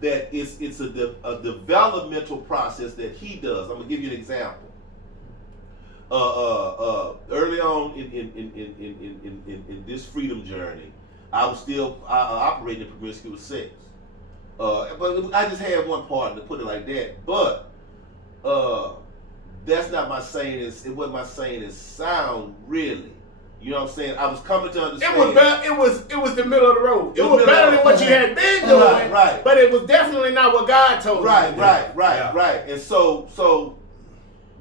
that it's a developmental process that he does. I'm gonna give you an example. Early on in this freedom journey, I was still operating in promiscuous sex. But I just had one partner, to put it like that. But that's not my saying. It wasn't my saying is sound, really. You know what I'm saying? I was coming to understand. It was the middle of the road. It was better than what you had been doing, right. But it was definitely not what God told you. Right. And so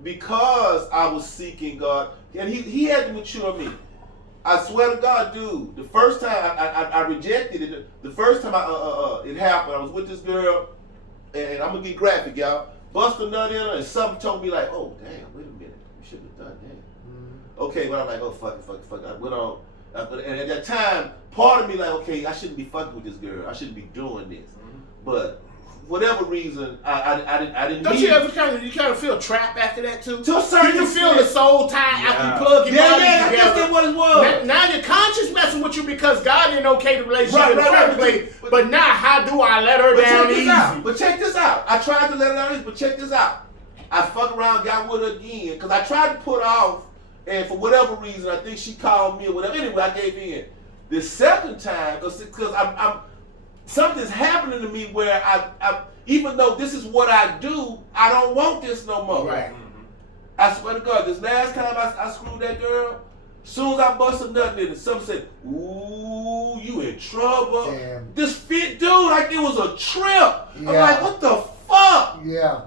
because I was seeking God, and he had to mature me. I swear to God, dude, the first time I rejected it, the first time it happened, I was with this girl, and I'm gonna get graphic, y'all. Bust a nut in her, and something told me like, oh damn, wait a minute, you shouldn't have done that. Okay, but I'm like, oh fuck it. I went on, and at that time, part of me like, okay, I shouldn't be fucking with this girl. I shouldn't be doing this. But whatever reason, I didn't. Don't you ever kind of feel trapped after that too? To a certain you feel the extent. soul tie after you plug your Yeah, body I guess together. that's what it was. Now your conscience messing with you because God didn't okay the relationship Right, in the right, first right. place. But now, how do I let her But down check this easy? out. But check this out. I tried to let her down easy, but check this out. I fuck around, got with her again, because I tried to put off, and for whatever reason, I think she called me or whatever. Anyway, I gave in. The second time, because I'm something's happening to me where I even though this is what I do, I don't want this no more. Right. I swear to God, this last time I screwed that girl, soon as I busted nothing in it, something said, "Ooh, you in trouble." Damn. This fit dude, like it was a trip. I'm Yeah. like, what the fuck? Yeah.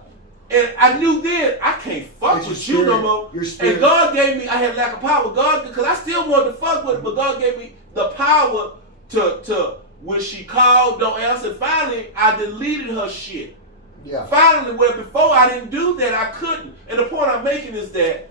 And I knew then I can't fuck It's with your you no spirit. more. Your spirit. And God gave me, I had lack of power. God, because I still wanted to fuck with it, but God gave me the power to when she called, don't answer. Finally, I deleted her shit. Yeah. Finally, where before I didn't do that, I couldn't. And the point I'm making is that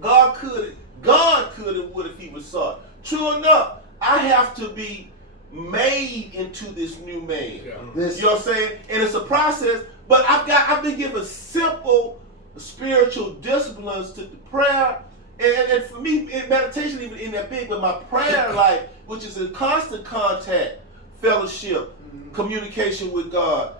God could and would if he was sought. True enough, I have to be made into this new man. Yeah. This. You know what I'm saying? And it's a process, but I've been given simple spiritual disciplines to the prayer. And for me, in meditation even in that big, but my prayer life, which is in constant contact, fellowship, communication with God,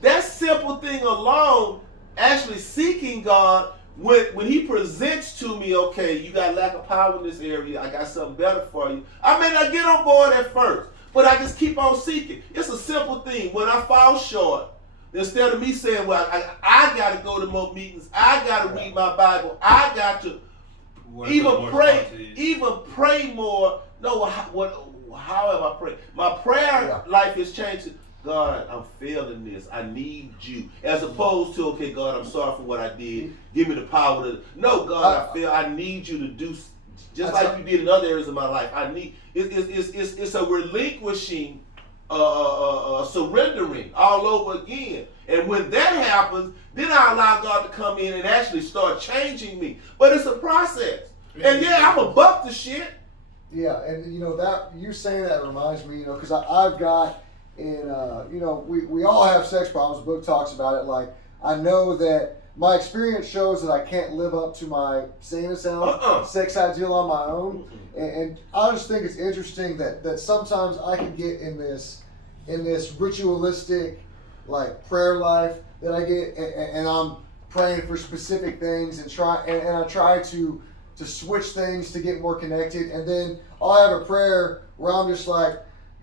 that simple thing alone, actually seeking God, when he presents to me, okay, you got lack of power in this area, I got something better for you. I may not get on board at first, but I just keep on seeking. It's a simple thing. When I fall short, instead of me saying, well, I got to go to more meetings, I got to read my Bible, I got to even pray more. No, how have I prayed? My prayer life is changing. God, I'm failing this. I need you. As opposed to, okay, God, I'm sorry for what I did. Give me the power to. No, God, I feel I need you to do just like you did in other areas of my life. I need. It's a relinquishing, surrendering all over again. And when that happens, then I allow God to come in and actually start changing me. But it's a process. And yeah, I'm above the shit. Yeah, and you know that you saying that reminds me, you know, because I've got in, you know, we all have sex problems. The book talks about it. Like I know that my experience shows that I can't live up to my sane sound sex ideal on my own, and I just think it's interesting that sometimes I can get in this ritualistic like prayer life that I get, and I'm praying for specific things and I try to switch things to get more connected, and then I'll have a prayer where I'm just like,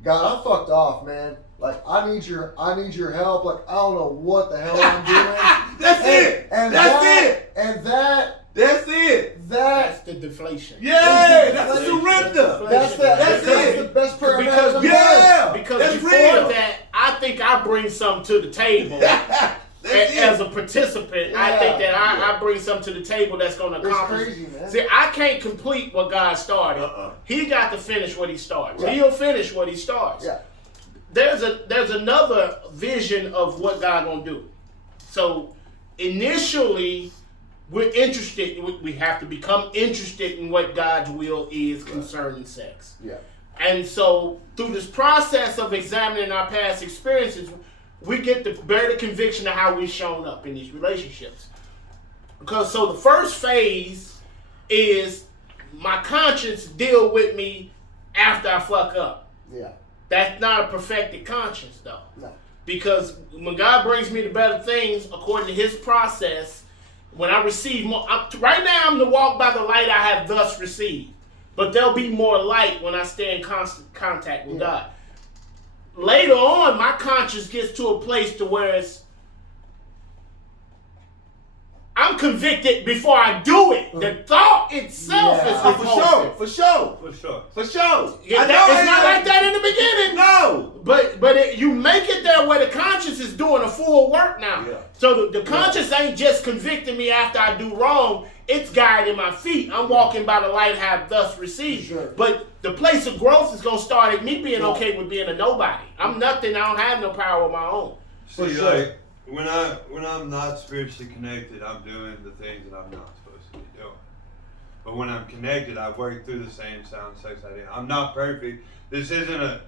God, I'm fucked off, man. Like I need your help. Like I don't know what the hell I'm doing. That's it. That's it. That's the deflation. Yeah, that's the surrender. That's the best prayer I've Because ever done. because that's before real. that, I think I bring something to the table. As a participant, I think that I bring something to the table that's going to accomplish. It's crazy, man. See, I can't complete what God started. He got to finish what he starts. Yeah. He'll finish what he starts. Yeah. There's another vision of what God gonna do. So initially, we're interested. We have to become interested in what God's will is concerning sex. Yeah. And so through this process of examining our past experiences, we get the better conviction of how we've shown up in these relationships. Because so the first phase is my conscience deal with me after I fuck up. Yeah. That's not a perfected conscience though. No. Because when God brings me to better things according to his process, when I receive more, right now I'm to walk by the light I have thus received. But there'll be more light when I stay in constant contact with God. Later on, my conscience gets to a place to where I'm convicted before I do it. The thought itself is repulsive. For sure. Yeah, it's not like that in the beginning. No. But you make it there where the conscience is doing a full work now. Yeah. So the conscience ain't just convicting me after I do wrong. It's guiding my feet. I'm walking by the light I have thus received. Sure. But the place of growth is going to start at me being okay with being a nobody. I'm nothing. I don't have no power of my own. See, sure. like when I'm not spiritually connected, I'm doing the things that I'm not supposed to be doing. But when I'm connected, I work through the same sound sex idea. I'm not perfect. This isn't a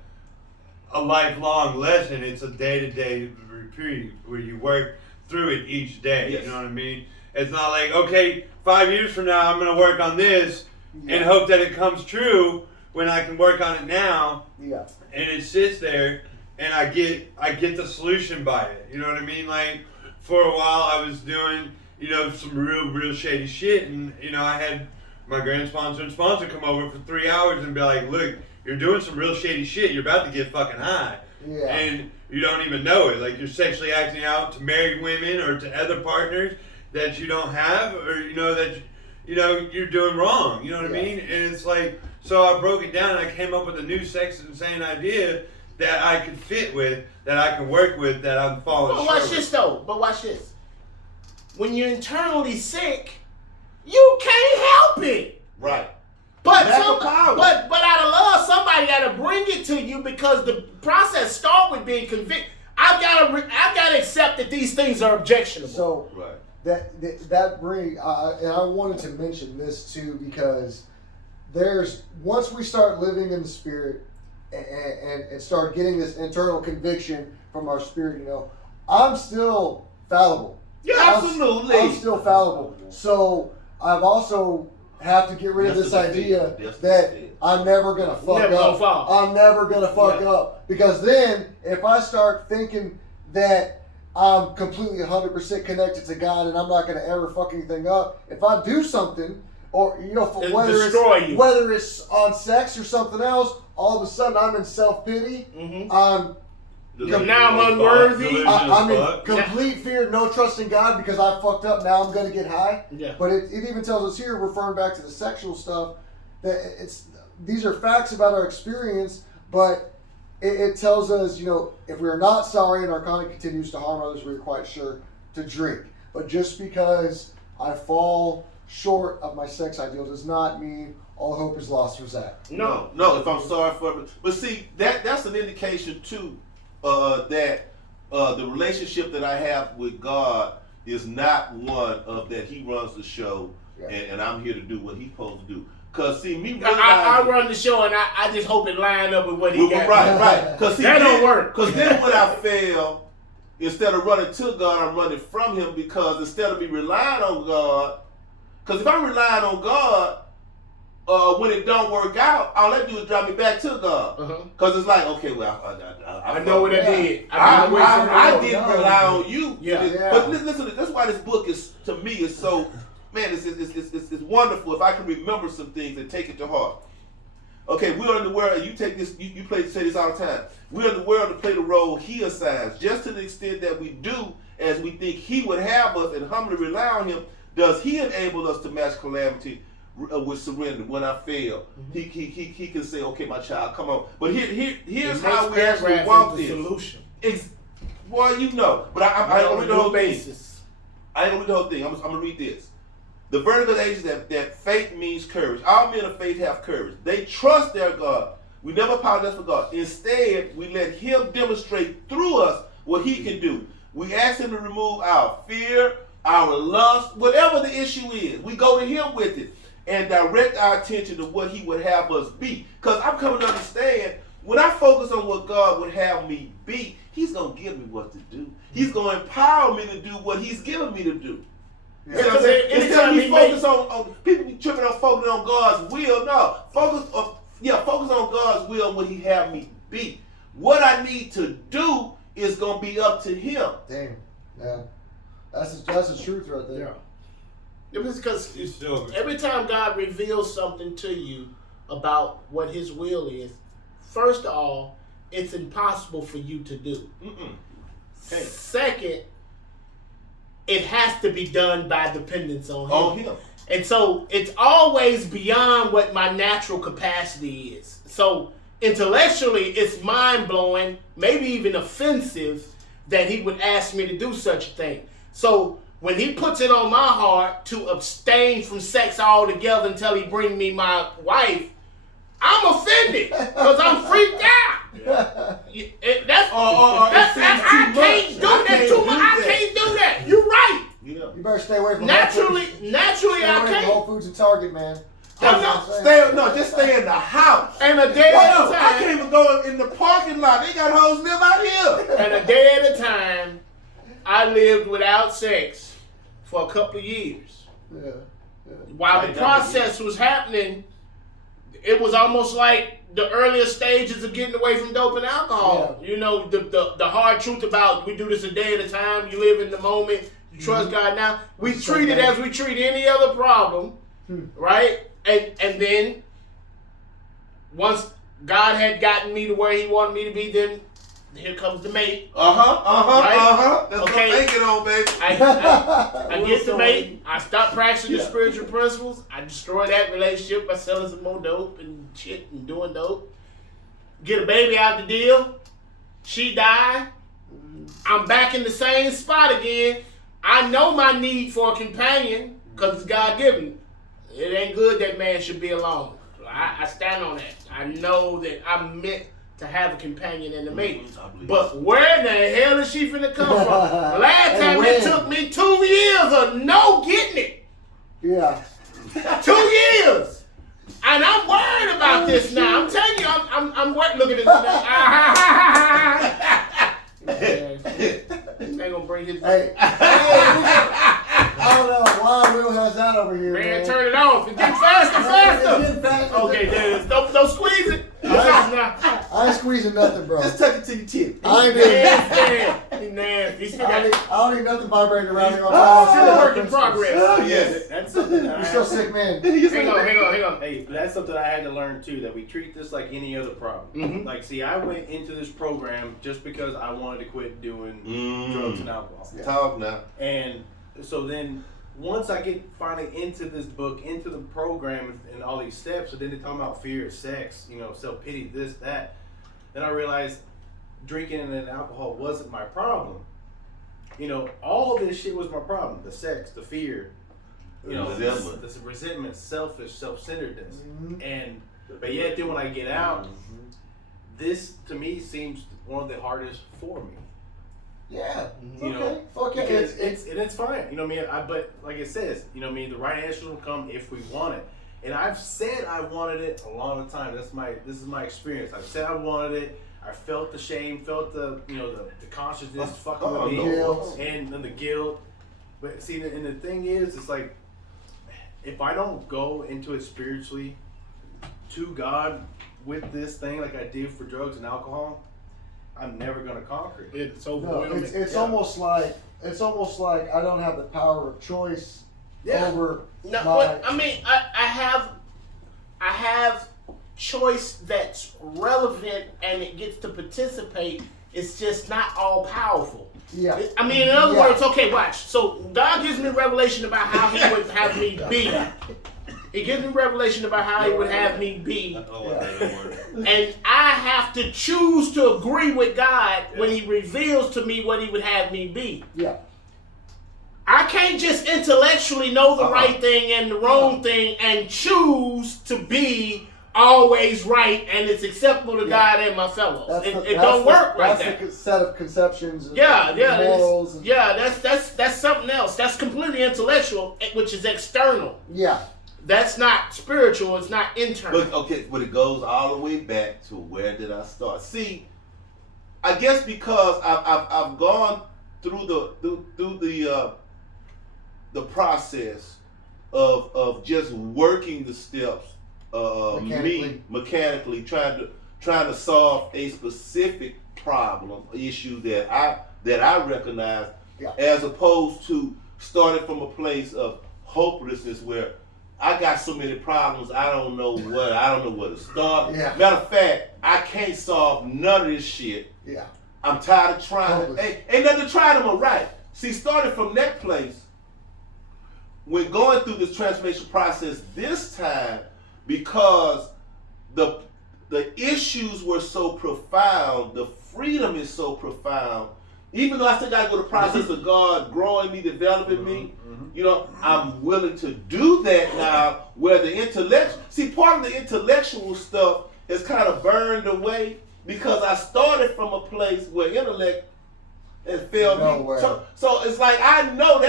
a lifelong lesson. It's a day-to-day reprieve where you work through it each day. Yes. You know what I mean? It's not like, okay, 5 years from now I'm gonna work on this and hope that it comes true when I can work on it now. Yeah. And it sits there and I get the solution by it. You know what I mean? Like for a while I was doing, some real shady shit, and I had my grand sponsor and sponsor come over for 3 hours and be like, look, you're doing some real shady shit. You're about to get fucking high. Yeah. And you don't even know it. Like you're sexually acting out to married women or to other partners that you don't have, or that you're doing wrong. You know what I mean? And it's like, so I broke it down and I came up with a new sex insane idea that I could fit with, that I can work with, that I'm following. But watch this though. But watch this. When you're internally sick, you can't help it. Right. But Lack of power. but out of love, somebody got to bring it to you, because the process starts with being convicted. I've got to accept that these things are objectionable. So Right. that bring and I wanted to mention this too, because once we start living in the spirit and start getting this internal conviction from our spirit, I'm still fallible. Yeah, absolutely. I'm still fallible. So I've also have to get rid of this idea that I'm never gonna fuck Never up. gonna fall. I'm never gonna fuck up, because then if I start thinking that I'm completely 100% connected to God and I'm not gonna ever fuck anything up, if I do something, or It'll whether destroy you. whether it's on sex or something else, all of a sudden I'm in self-pity. Mhm. Delusional Now I'm thought. unworthy. Delusional I'm in fuck. complete fear, no trust in God, because I fucked up. Now I'm gonna get high. Yeah. But it even tells us here, referring back to the sexual stuff, that these are facts about our experience, but it tells us, if we are not sorry and our conduct continues to harm others, we are quite sure to drink. But just because I fall short of my sex ideal does not mean all hope is lost for Zach. No. If I'm sorry for it, but see, that's an indication too, that the relationship that I have with God is not one of that He runs the show, and I'm here to do what He's supposed to do. Cause see, me I run the show, and I just hope it line up with what he got. Right. Cause see, That don't work. Cause then when I fail, instead of running to God, I'm running from Him, because instead of me relying on God, cause if I'm relying on God, when it don't work out, all I do is drive me back to God. Cause it's like, okay, well, I know what I did. I didn't rely on you. Yeah. But listen, that's why this book is, to me, is so, man, it's wonderful if I can remember some things and take it to heart. Okay, we're in the world, and you take this, you say this all the time. We're in the world to play the role He assigns, just to the extent that we do as we think He would have us and humbly rely on Him. Does He enable us to match calamity with surrender? When I fail, He can say, okay, my child, come on. But here's how we actually walk this. Solution. Well, but I don't read the whole thing. basis. I ain't gonna read the whole thing. I'm gonna read this. The vertical age that faith means courage. All men of faith have courage. They trust their God. We never apologize for God. Instead, we let Him demonstrate through us what He can do. We ask Him to remove our fear, our lust, whatever the issue is. We go to Him with it and direct our attention to what He would have us be. Because I'm coming to understand, when I focus on what God would have me be, He's going to give me what to do. He's going to empower me to do what He's given me to do. Yeah. You know what I'm saying? Instead of me focus on people be tripping on focusing on God's will. No, focus on God's will and what He have me be. What I need to do is gonna be up to Him. Damn. Yeah. That's the truth right there. Yeah. It was because It's still every time God reveals something to you about what His will is, first of all, it's impossible for you to do. Okay. Second, it has to be done by dependence on Him. On Him. And so it's always beyond what my natural capacity is. So intellectually, it's mind-blowing, maybe even offensive, that He would ask me to do such a thing. So when He puts it on my heart to abstain from sex altogether until He bring me my wife, I'm offended because I'm freaked out. I can't do that. You're right. Yeah. You better stay away from Naturally, Whole I Foods can't. and Target, man. Just stay in the house. And a day at a I time. can't even go in the parking lot. They got hoes live out here. And a day at a time, I lived without sex for a couple of years. Yeah. While the process was happening, it was almost like the earlier stages of getting away from dope and alcohol. Yeah. You know, the hard truth about we do this a day at a time. You live in the moment. You trust God now. We treat it as we treat any other problem, right? And then once God had gotten me to where He wanted me to be, then here comes the mate. Right? That's Okay. what I'm thinking on, baby. I get the mate. I stop practicing the spiritual principles. I destroy that relationship by selling some more dope and shit and doing dope. Get a baby out the deal. She die. I'm back in the same spot again. I know my need for a companion because it's God given. It ain't good that man should be alone. I stand on that. I know that I'm meant to have a companion and a mate. But where the hell is she finna come from? The last time it took me 2 years of no getting it. Yeah. 2 years. And I'm worried about this now. I'm telling you, I'm worried. Look at this. Ain't gonna bring his. Hey. I don't know why Will has that over here, man. Man, turn it off. It's getting faster, It's faster. getting faster. Okay, there it is. Don't squeeze it. I ain't squeezing nothing, bro. Just tuck it to your tip. I ain't doing Nasty. Nasty. Still I got don't need nothing vibrating around me. still a work in progress. Yes. That's something that I You're still had- sick, man. Hang on. Hey, that's something I had to learn too, that we treat this like any other problem. Mhm. Like, see, I went into this program just because I wanted to quit doing drugs and alcohol. Talk now. And so then once I get finally into this book, into the program and all these steps, and then they talk about fear, sex, self-pity, this, that, then I realized drinking and alcohol wasn't my problem. All this shit was my problem. The sex, the fear, Resentment. this resentment, selfish, self-centeredness. But yet then when I get out, this to me seems one of the hardest for me. Yeah. You know, Okay. Fuck yeah. Because it's fine, but like it says, the right answer will come if we want it. And I've said I wanted it a long time. This is my experience. I've said I wanted it. I felt the shame, felt the consciousness fucking with me, guilt. and the guilt. But see, and the thing is, it's like if I don't go into it spiritually to God with this thing like I did for drugs and alcohol, I'm never gonna conquer it. It's No, overwhelming. it's almost like I don't have the power of choice over No, my. but, I mean, I have choice that's relevant and it gets to participate. It's just not all powerful. Yeah. I mean, in other words, okay, watch. So God gives me revelation about how He would have me be. He gives me revelation about how He would have me be. And I have to choose to agree with God when He reveals to me what He would have me be. Yeah. I can't just intellectually know the right thing and the wrong thing and choose to be always right and it's acceptable to God and my fellows. It don't work like that. That's the set of conceptions. And Morals. morals. That's something else. That's completely intellectual, which is external. Yeah. That's not spiritual. It's not internal. But it goes all the way back to where did I start? See, I guess because I've gone through the process of just working the steps, mechanically trying to solve a specific problem, issue that I recognize, as opposed to starting from a place of hopelessness where I got so many problems, I don't know where to start. Yeah. Matter of fact, I can't solve none of this shit. Yeah. I'm tired of trying. Ain't nothing to try them all right. See, starting from that place, when going through this transformation process this time, because the issues were so profound, the freedom is so profound, even though I still got to go through the process of God growing me, developing me, I'm willing to do that now, where the part of the intellectual stuff is kind of burned away because I started from a place where intellect has failed me. So it's like I know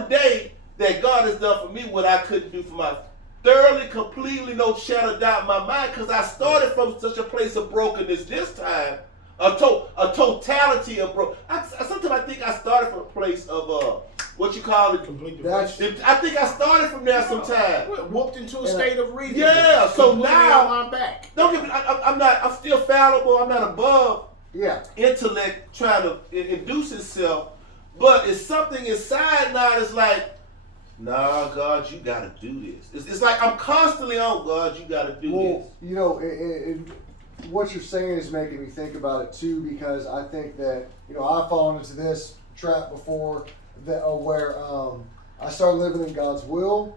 today that God has done for me what I couldn't do for thoroughly, completely, no shadow of doubt in my mind, because I started from such a place of brokenness this time, a totality of sometimes I think I started from a place of what you call it, Complete That's- devotion. I think I started from there sometime. Whooped into a state of reason. Yeah, so Completely now- on my back. Don't get me. I'm still fallible. I'm not above Yeah. intellect trying to induce itself, but it's something inside now that's like, nah, God, you gotta do this. It's like I'm constantly on, God, you gotta do Well, this. you know, what you're saying is making me think about it too, because I think that, you know, I've fallen into this trap before that where I start living in God's will.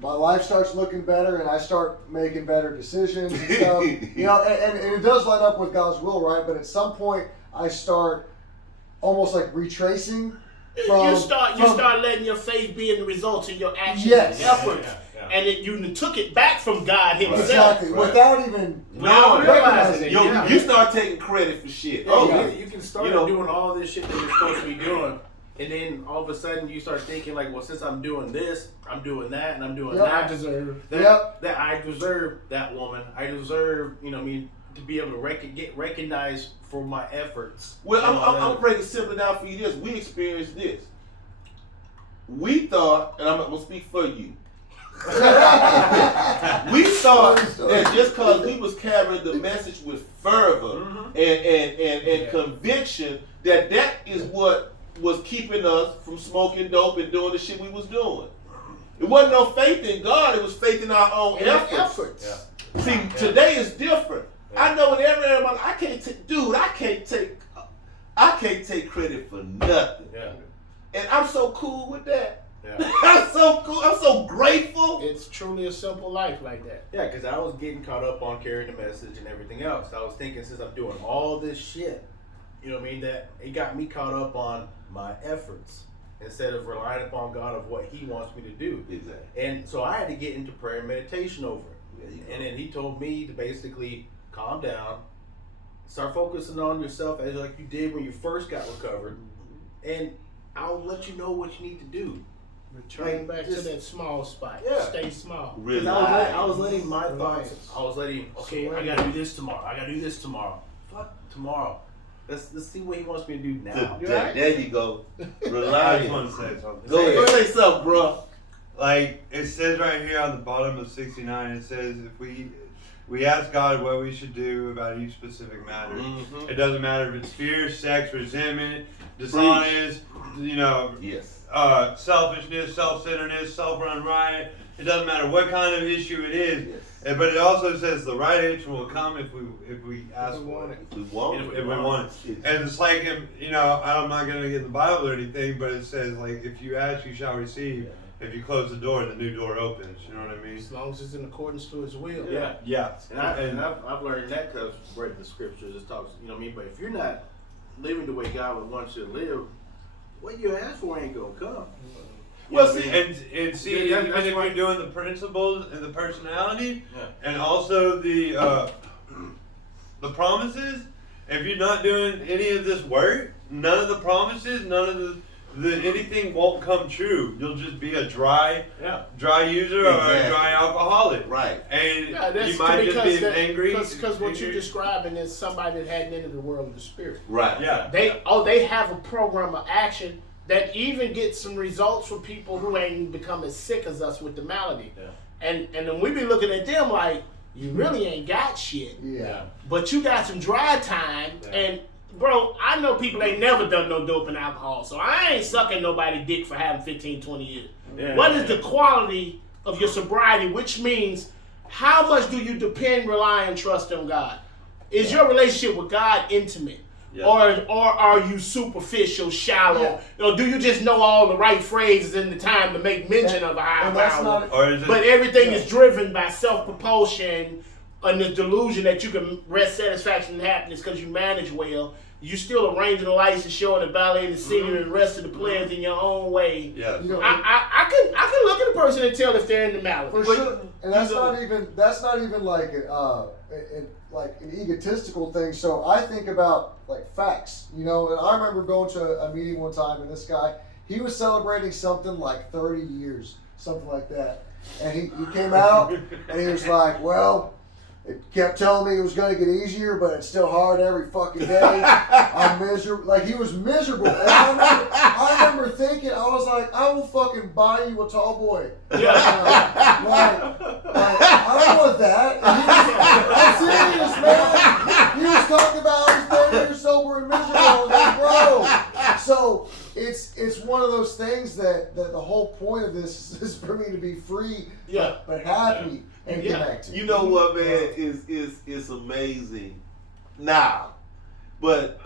My life starts looking better, and I start making better decisions and stuff. You know, and it does line up with God's will, right? But at some point, I start almost like retracing. You start letting your faith be in the results of your actions Yes. and efforts, Yeah. and you took it back from God Himself. Exactly, Right. without even Now recognizing realizing it. it. You start taking credit for shit. Yeah, Oh, yeah. you can start You know- doing all this shit that you're supposed to be doing, and then all of a sudden you start thinking like, well, since I'm doing this, I'm doing that, and I'm doing Yep. I that. deserve. That I deserve that woman. I deserve, you know, what I mean, to be able to get recognized for my efforts. Well, You know, I'm gonna break it simply down for you. This we experienced this. We thought, and I'm gonna speak for you. We thought that just because we was carrying the message with fervor and conviction, that is what was keeping us from smoking dope and doing the shit we was doing. It wasn't no faith in God; it was faith in our own efforts. Yeah. See, today is different. I know in every area of my life, I can't take credit for nothing. Yeah. And I'm so cool with that. Yeah. I'm so cool. I'm so grateful. It's truly a simple life like that. Yeah, because I was getting caught up on carrying the message and everything else. I was thinking, since I'm doing all this shit, you know what I mean, that it got me caught up on my efforts instead of relying upon God of what He wants me to do. Exactly. And so I had to get into prayer and meditation over it. There you go. And then He told me to basically calm down, start focusing on yourself as like you did when you first got recovered, and I'll let you know what you need to do. Return Like, back just- to that small spot. Yeah. Stay small. Really. I was letting my Relax. thoughts. I was letting. Okay, I gotta do this tomorrow. I gotta do this tomorrow. Fuck tomorrow. Let's see what He wants me to do now. There you go. I just Rely. want to say something. Go ahead. Say something, bro. Like it says right here on the bottom of 69, it says if we ask God what we should do about each specific matter. Mhm. It doesn't matter if it's fear, sex, resentment, dishonest, you know, Yes. selfishness, self-centeredness, self-run riot. It doesn't matter what kind of issue it is. Yes. But it also says the right answer will come if we ask for it. We want If it. we want it. And it's like, you know, I'm not going to get in the Bible or anything, but it says, like, if you ask, you shall receive. If you close the door, the new door opens. You know what I mean? As long as it's in accordance to His will. Yeah. Yeah. And I've learned that because I've read the scriptures. It talks, you know what I mean. But if you're not living the way God would want you to live, what you ask for ain't gonna come. You Well, know what I see, mean? And see, Yeah, even that's if right. you're doing the principles and the personality, Yeah. and also the promises, if you're not doing any of this work, none of the promises, none of the anything won't come true. You'll just be a dry user or a Exactly. dry alcoholic, Right. and Yeah, that's you might just be angry. Because what you're describing is somebody that hadn't entered the world of the spirit. Right. Yeah. They have a program of action that even gets some results for people who ain't become as sick as us with the malady. Yeah. And then we be looking at them like, you really ain't got shit, Yeah. but you got some dry time. Yeah. And bro, I know people ain't never done no dope and alcohol, so I ain't sucking nobody dick for having 15, 20 years. Yeah, What yeah, is the quality of your sobriety, which means how much do you depend, rely, and trust on God? Is your relationship with God intimate? Yeah. Or are you superficial, shallow? Or do you just know all the right phrases in the time to make mention of a high And that's power? not- Or is it, But everything is driven by self-propulsion and the delusion that you can rest satisfaction and happiness because you manage well. You still arranging the lights and showing the ballet, the singing, and the rest of the players in your own way. yes. You know, I can look at a person and tell if they're in the malady. For But sure, and that's you know- not even like like an egotistical thing. So I think about like facts, you know. And I remember going to a meeting one time, and this guy, he was celebrating something like 30 years, something like that. And he came out and he was like, well, it kept telling me it was going to get easier, but it's still hard every fucking day. I'm miserable. Like, he was miserable. And I remember thinking, I was like, I will fucking buy you a tall boy. I don't want that. And I'm serious, man. He was talking about his 30 years sober and miserable. I was like, bro. So it's one of those things that the whole point of this is for me to be free, but happy. And connected. You know what, man? It's amazing. Now, but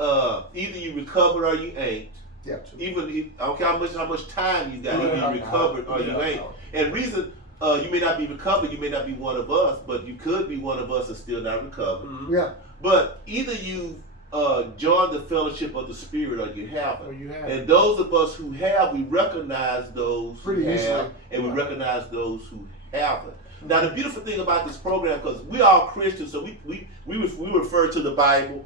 either you recovered or you ain't. Yeah. Even I don't care how much time you got. Either you recovered or you ain't. And reason you may not be recovered, you may not be one of us, but you could be one of us and still not recovered. Mm-hmm. Yeah. But either you joined the fellowship of the Spirit or you haven't. Or you haven't. And those of us who have, we recognize those Pretty who easily. have, and we recognize those who haven't. Now, the beautiful thing about this program, because we all Christians, so we refer to the Bible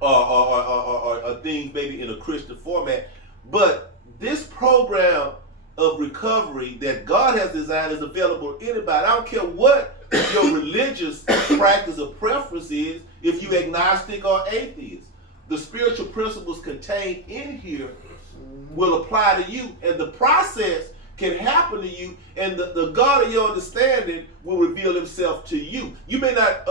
or things maybe in a Christian format, but this program of recovery that God has designed is available to anybody. I don't care what your religious practice or preference is, if you agnostic or atheist. The spiritual principles contained in here will apply to you, and the process can happen to you, and the God of your understanding will reveal himself to you. You may not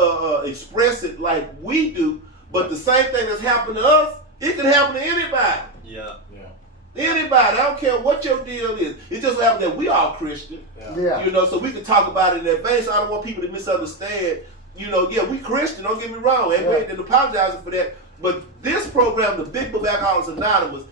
express it like we do, but the same thing that's happened to us, it can happen to anybody. Yeah. Anybody. I don't care what your deal is. It just happens that we are Christian. Yeah. You know, so we can talk about it in advance. I don't want people to misunderstand. You know, we Christian, don't get me wrong. And we ain't apologizing for that. But this program, the Big Book of Alcoholics Anonymous,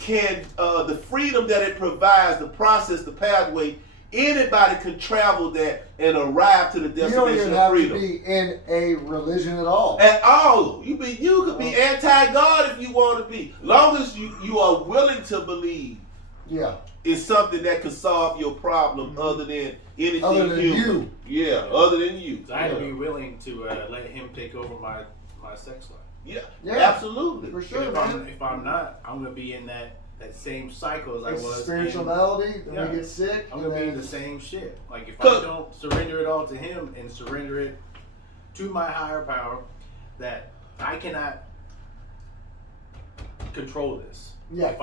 can the freedom that it provides, the process, the pathway, anybody can travel that and arrive to the You don't destination even of have freedom. to be in a religion at all. At all. You could be anti-God if you want to be. Long as you are willing to believe Yeah. it's something that could solve your problem other than anything Other than human. Yeah, other than you. So I had to be willing to let him take over my sex life. Yeah, absolutely. For sure, If I'm not, I'm gonna be in that same cycle as It's I was. spiritual in, malady, then Yeah. we get sick. I'm and gonna be then, in the same shit. Like if I Cause- don't surrender it all to him and surrender it to my higher power, that I cannot control this. Yeah. If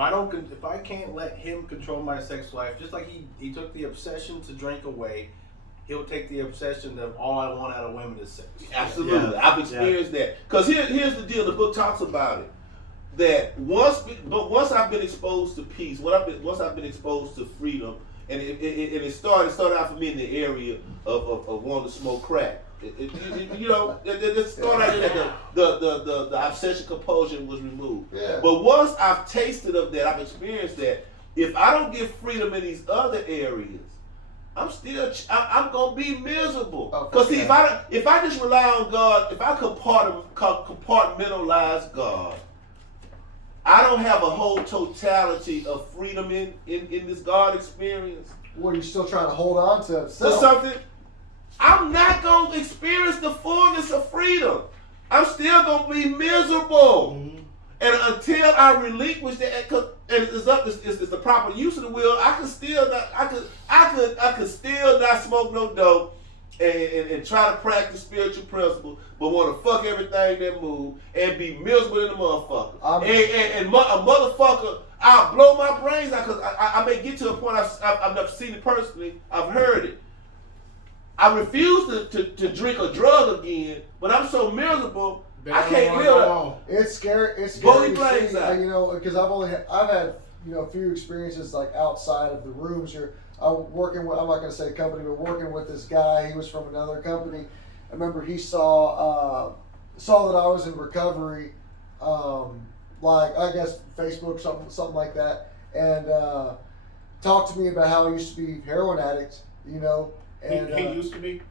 I can't let him control my sex life, just like he took the obsession to drink away, he'll take the obsession of all I want out of women is sex. Absolutely. Yeah. I've experienced that. Because here's the deal. The book talks about it. That once I've been exposed to peace, once I've been exposed to freedom, and it started out for me in the area of wanting to smoke crack. You know, it started out that the obsession compulsion was removed. Yeah. But once I've tasted of that, I've experienced that. If I don't get freedom in these other areas, I'm gonna be miserable. Oh, Because see, okay. if I just rely on God, if I compartmentalize God, I don't have a whole totality of freedom in this God experience. What, are you still trying to hold on to? For something, I'm not gonna experience the fullness of freedom. I'm still gonna be miserable. And until I relinquish that, and it's the proper use of the will, I could still not smoke no dope and try to practice spiritual principles, but want to fuck everything that move and be miserable in the motherfucker. And a motherfucker, I'll blow my brains out because I may get to a point, I've never seen it personally, I've heard it. I refuse to drink or drug again, but I'm so miserable, I can't live. It's scary. It's Blow scary your to brains see, out. you know, because I've had a few experiences like outside of the rooms here. I'm not going to say company, but working with this guy. He was from another company. I remember he saw that I was in recovery, like I guess Facebook, something like that, and talked to me about how he used to be heroin addict, you know, and He used to be.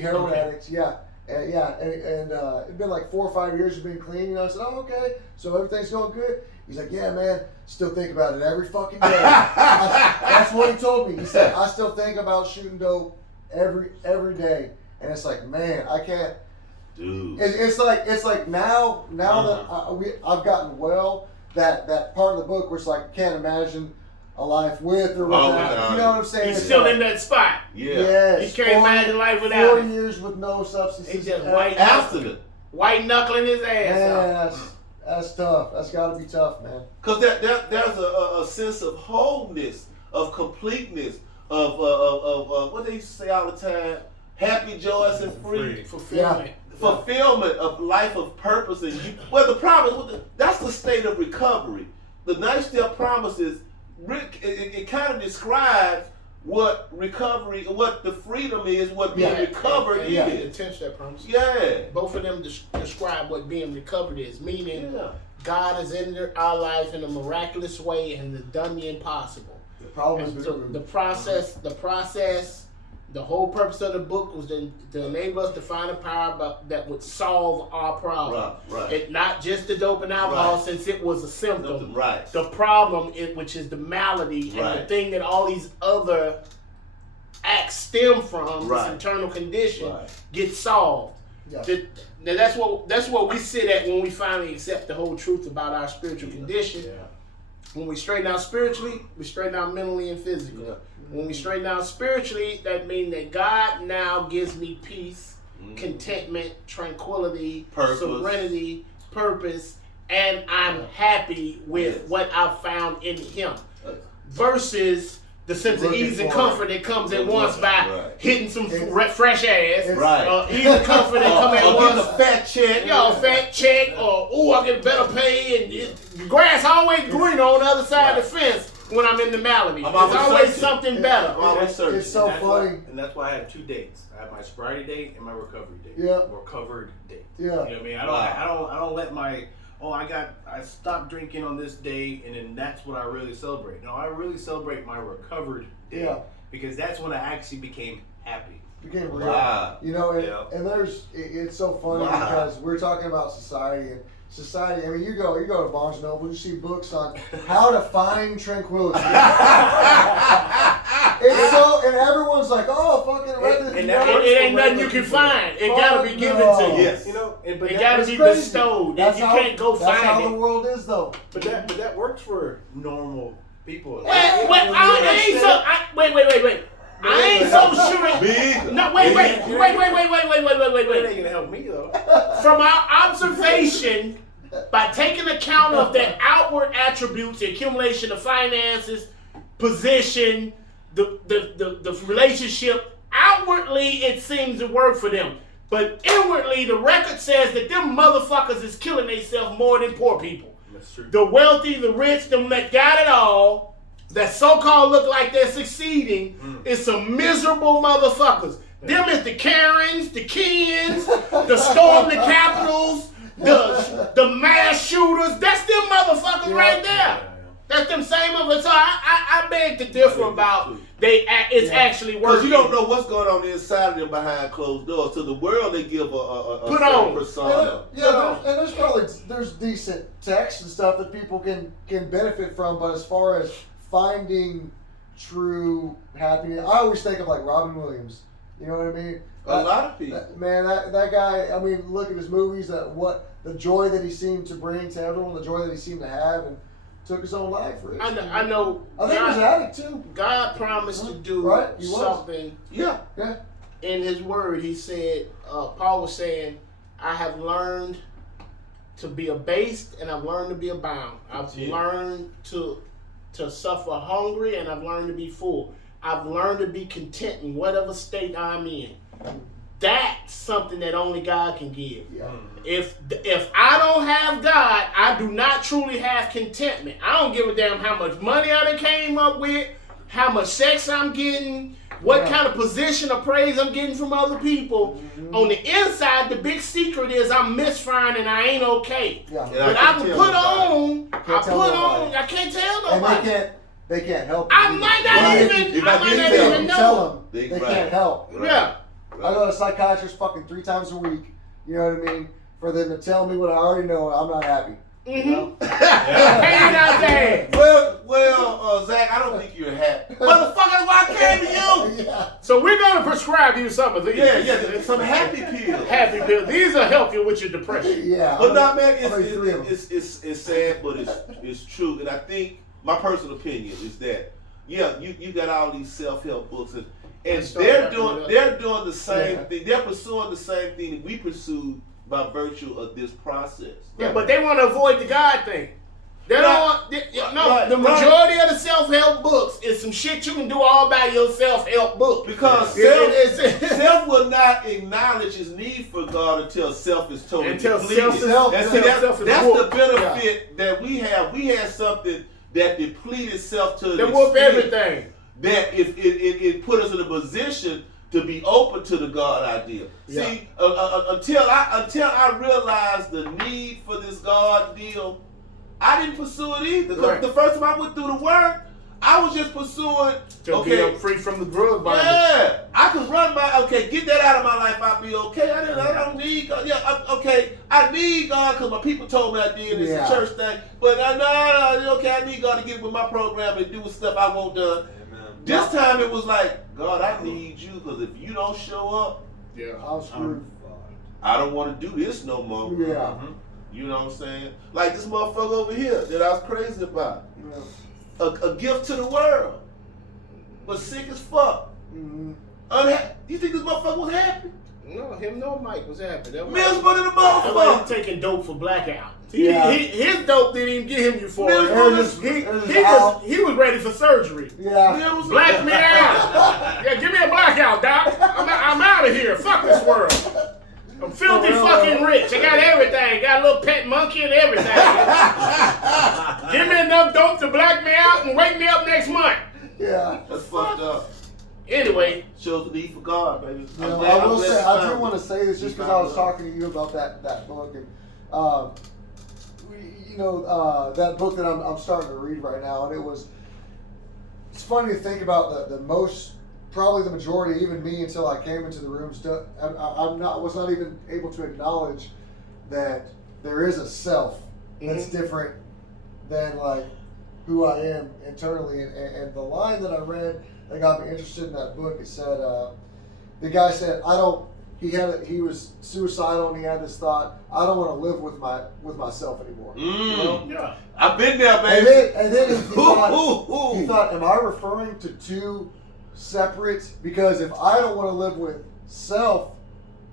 heroin Okay. addict, yeah. And it'd been like 4 or 5 years of being clean. You know, I said, "Oh, okay, so everything's going good." He's like, "Yeah, man, still think about it every fucking day." That's what he told me. He said, "I still think about shooting dope every day," and it's like, man, I can't. Dude. It's like now that I've gotten well, that part of the book where it's like, can't imagine a life with or without. without. You know what I'm saying? He's It's still like, in that spot. Yeah. Yes. He can't imagine life without 4 it. years with no substances. He just White knuckling his ass Man, off. that's tough. That's got to be tough, man. Because there's a sense of wholeness, of completeness, of what they used to say all the time, happy, joyous, and free. Fulfillment. Fulfillment of life of purpose. And the problem is, that's the state of recovery. The 9-step promises, it kind of describes what recovery, what the freedom is, what being recovered is. Yeah, the 10-step promises. Yeah. Both of them describe what being recovered is, meaning Yeah. God has entered our life in a miraculous way and has done the impossible. The problem And is so the process, the whole purpose of the book was to enable us to find a power that would solve our problem. Right. It not just the dope and alcohol, Right. since it was a symptom. Right. The problem, which is the malady and the Right. thing that all these other acts stem from, Right. this internal condition, Right. gets solved. Yeah. Now that's what we sit at when we finally accept the whole truth about our spiritual condition. Yeah. When we straighten out spiritually, we straighten out mentally and physically. Yeah. When we straighten out spiritually, that means that God now gives me peace, contentment, tranquility, Purpose. serenity, purpose, and I'm happy with Yes. what I've found in Him. Versus the sense of Looking ease and for comfort that comes at once by Right. hitting some It's- fresh ass. Right. Ease and comfort that come at Or once. getting a fat check. Fat check, or I get better pay, and the grass always greener on the other side of the fence when I'm in the malady. I'm There's always always searching. something better. I'm always searching. It's so And that's funny. and that's why I have 2 dates. I have my sobriety date and my recovery date. Yeah. Recovered date. Yeah. You know what I mean? Wow. I don't let my I stopped drinking on this day and then that's what I really celebrate. No, I really celebrate my recovered day. Yeah. Because that's when I actually became happy. Became real. Wow. You know, and, Yeah. and it's so funny Wow. because we're talking about society and society. I mean, you go to Barnes and Noble, you see books on how to find tranquility. It's so, and everyone's like, oh, fucking read this. and you that know? works It for ain't nothing you regular can people. find. It gotta be given to you. Yes. You know, but It that, gotta It's be crazy. bestowed. That's You how, can't go that's how find the it. world is, though. but that works for normal people. Wait, I ain't so. Wait. I ain't so sure. Big. No, wait. It ain't gonna help me though. From our observation, by taking account of the outward attributes, the accumulation of finances, position, the relationship, outwardly it seems to work for them. But inwardly, the record says that them motherfuckers is killing themselves more than poor people. That's true. The wealthy, the rich, them that got it all, that so-called look like they're succeeding, is some miserable motherfuckers. Them is the Karens, the Kens, the Storm the Capitals, the mass shooters. That's them motherfuckers right there. That's them same of us. So I beg to differ about it's actually working. Because you don't know what's going on inside of them behind closed doors. To the world, they give a Put certain on. persona. There's probably decent text and stuff that people can benefit from, but as far as finding true happiness, I always think of like Robin Williams. You know what I mean? A lot of people. That guy. I mean, look at his movies. What the joy that he seemed to bring to everyone, the joy that he seemed to have, and took his own life. Rich. I know. I think he was an addict too. God promised to do Right, he was. something. Yeah. Yeah. In His Word, He said, Paul was saying, I have learned to be abased and I've learned to be abound. I've learned to suffer hungry and I've learned to be full. I've learned to be content in whatever state I'm in. That's something that only God can give. Yeah. If I don't have God, I do not truly have contentment. I don't give a damn how much money I done came up with, how much sex I'm getting, what kind of position or praise I'm getting from other people. On the inside, the big secret is I'm misfiring and I ain't okay. Yeah. Yeah. But I can tell put nobody. on, I can't tell nobody. And they can't help. you I either. might not Right. even, If I I might did not tell even know. Tell them They- they right. can't help. Right. Yeah. I go to a psychiatrist fucking 3 times a week. You know what I mean? For them to tell me what I already know, I'm not happy. You know? Hanging out there. Well, Zach, I don't think you're happy. Motherfucker, that's why I came to you. Yeah. So we're going to prescribe you some of these. Yeah, some happy pills. Happy pills. These will help you with your depression. Yeah. But no, man, I mean, 3 of them. it's sad, but it's true. And I think my personal opinion is that you got all these self-help books and Let's start they're wrapping it doing up. the same Yeah. thing. They're pursuing the same thing that we pursued by virtue of this process. Yeah, but they want to avoid the God thing. They don't want. The majority of the self-help books is some shit you can do all by your self-help book. Because self will not acknowledge his need for God until self is totally Until depleted. self And is see, that's the whooped. benefit that we have. We had something that depleted self to They the whoop extent everything. that it put us in a position to be open to the God idea. Yeah. See, until I realized the need for this God deal, I didn't pursue it either. 'Cause Right. the first time I went through the work, I was just pursuing. To get free from the drug bondage. Yeah, I can run get that out of my life. I'll be okay. I don't need God. Yeah, I need God because my people told me I did. It's Yeah. a church thing. But okay, I need God to get with my program and do stuff I want done. Amen. This time it was like, God, I need you because if you don't show up, Yeah. I'm screwed. I don't want to do this no more. Yeah. You know what I'm saying? Like this motherfucker over here that I was crazy about. Yeah. A gift to the world. But sick as fuck. Mhm. You think this motherfucker was happy? No, him nor Mike was happy. That was Miserable than a That was motherfucker. taking dope for blackout. Yeah. His dope didn't even get him euphoria. Man, He was ready for surgery. Yeah. Black me out. Yeah, give me a blackout, doc. I'm out of here. Fuck this world. I'm filthy fucking rich. I got everything. Got a little pet monkey and everything. Give me enough dope to black me out and wake me up next month. Yeah. That's fucked up. Anyway, Shows the need for God, baby. You know, I will say, I do want to say this just because I was talking to you about that book, and that book that I'm starting to read right now, and it's funny to think about probably the majority, even me until I came into the rooms, was not even able to acknowledge that there is a self that's different than like who I am internally, and the line that I read that got me interested in that book, it said, the guy said, he was suicidal and he had this thought, I don't want to live with myself anymore. You know? yeah. I've been there, baby. And then he thought, am I referring to two separate? Because if I don't want to live with self,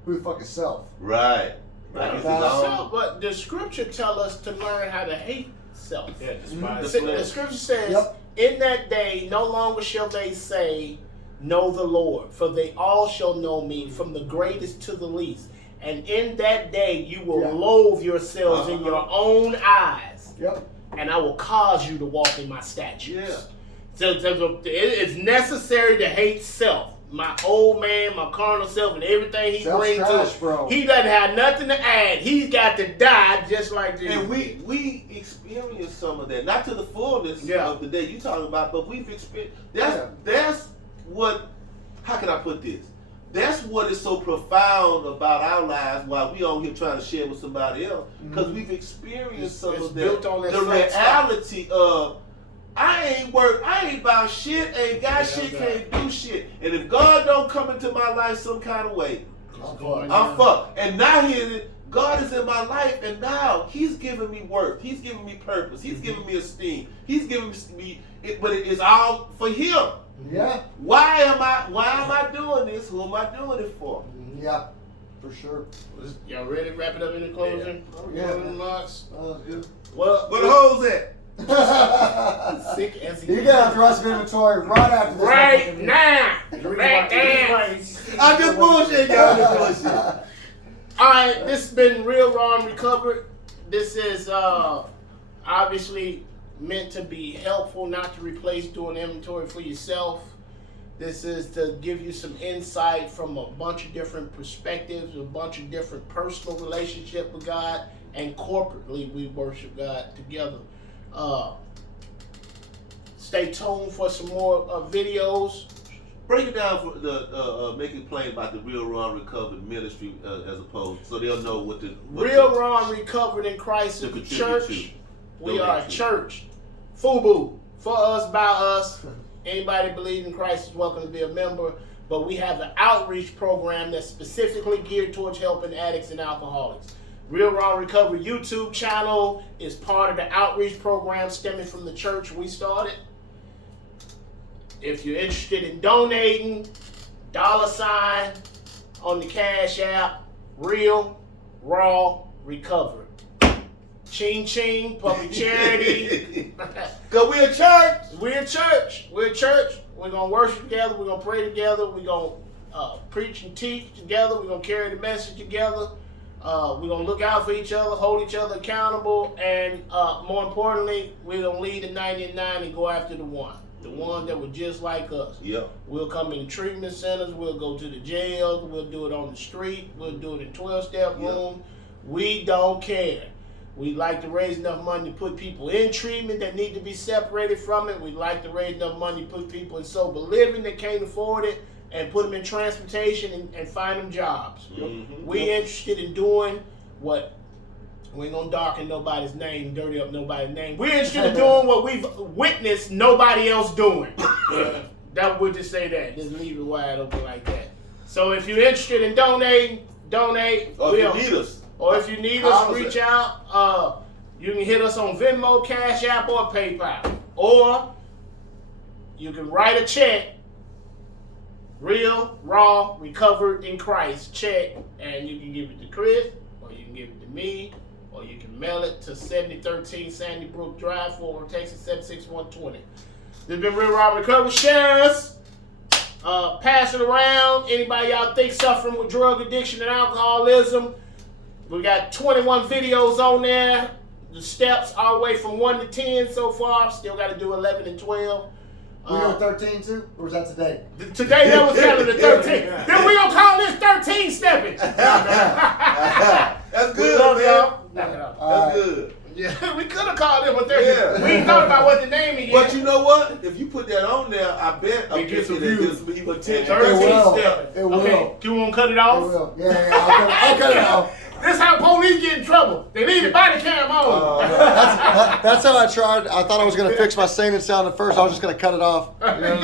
who the fuck is self? Right. Right. But the scripture tell us to learn how to hate self. Yeah, despise The scripture says, Yep. in that day, no longer shall they say, know the Lord, for they all shall know me, from the greatest to the least. And in that day, you will loathe yourselves in your own eyes, Yep. and I will cause you to walk in my statutes. Yeah. So it's necessary to hate self. My old man, my carnal self, and everything he Self's brings trash, to bro. He doesn't have nothing to add. He's got to die just like this. And we experienced some of that, not to the fullness of the day you talking about, but we've experienced. That's what. How can I put this? That's what is so profound about our lives while we on here trying to share with somebody else, because we've experienced some It's of built that. on that The flat reality of I ain't about shit, ain't got shit, can't do shit, and if God don't come into my life some kind of way, I'm fucked. And now God is in my life, and now He's giving me worth. He's giving me purpose. He's giving me esteem. He's giving me, but it is all for Him. Yeah. Why am I doing this? Who am I doing it for? Yeah. For sure. Y'all ready to wrap it up in the closing? Yeah. Closing remarks? Good. Well, Where the hoes at? sick as You gotta have the rest of inventory right after this. right now. Right now. I just bullshit, y'all. Just bullshit. All right, this has been Real Raw and Recovered. This is obviously meant to be helpful, not to replace doing inventory for yourself. This is to give you some insight from a bunch of different perspectives, a bunch of different personal relationship with God, and corporately we worship God together. Stay tuned for some more videos. Break it down for the make it plain about the Real Raw Recovered ministry as opposed, so they'll know what the Real Raw and Recovered in Christ is the church. We are a church. FUBU. For us, by us. Anybody believe in Christ is welcome to be a member. But we have an outreach program that's specifically geared towards helping addicts and alcoholics. Real Raw Recovery YouTube channel is part of the outreach program stemming from the church we started. If you're interested in donating, $ on the Cash App, Real Raw Recovery. Ching ching, public charity. Cause we a church. We're a church. We're a church. We're gonna worship together. We're gonna pray together. We're gonna preach and teach together. We're gonna carry the message together. We're gonna look out for each other, hold each other accountable, and more importantly, we're gonna lead the 99 and go after the one. The one that were just like us. Yep. We'll come in treatment centers. We'll go to the jails. We'll do it on the street. We'll do it in 12-step room. We don't care. We'd like to raise enough money to put people in treatment that need to be separated from it. We'd like to raise enough money to put people in sober living that can't afford it and put them in transportation and find them jobs. Mm-hmm. We interested in doing what, we ain't gonna darken nobody's name, dirty up nobody's name. We're interested in doing what we've witnessed nobody else doing. That would just say that. Just leave it wide open like that. So if you're interested in donating, donate. Or if you need us. Or if you need us, reach out. You can hit us on Venmo, Cash App, or PayPal. Or you can write a check, Real Raw Recovered in Christ check, and you can give it to Chris, or you can give it to me, or you can mail it to 7013 Sandy Brook Drive, Fort Worth, Texas 76120. This has been Real Raw Recovery. Share us. Pass it around. Anybody y'all think suffering with drug addiction and alcoholism, we got 21 videos on there. The steps all the way from 1 to 10 so far. Still got to do 11 and 12. We doing 13 too? Or was that today? Today that was kind of the 13. Then we gonna call this 13 stepping. That's We good, love man. y'all. Knock it off. That's good. Yeah, we could have called it 13. Yeah. We ain't thought about what the name is yet. But you know what? If you put that on there, I bet We get some it views. gives some people attention. 13 will. stepping. It will. Okay, you want to cut it It off? will. Yeah, I'll cut it off. This how police get in trouble. They leave the body cam on. That's how I tried. I thought I was going to fix my singing sound at first. I was just going to cut it off. You know what I mean?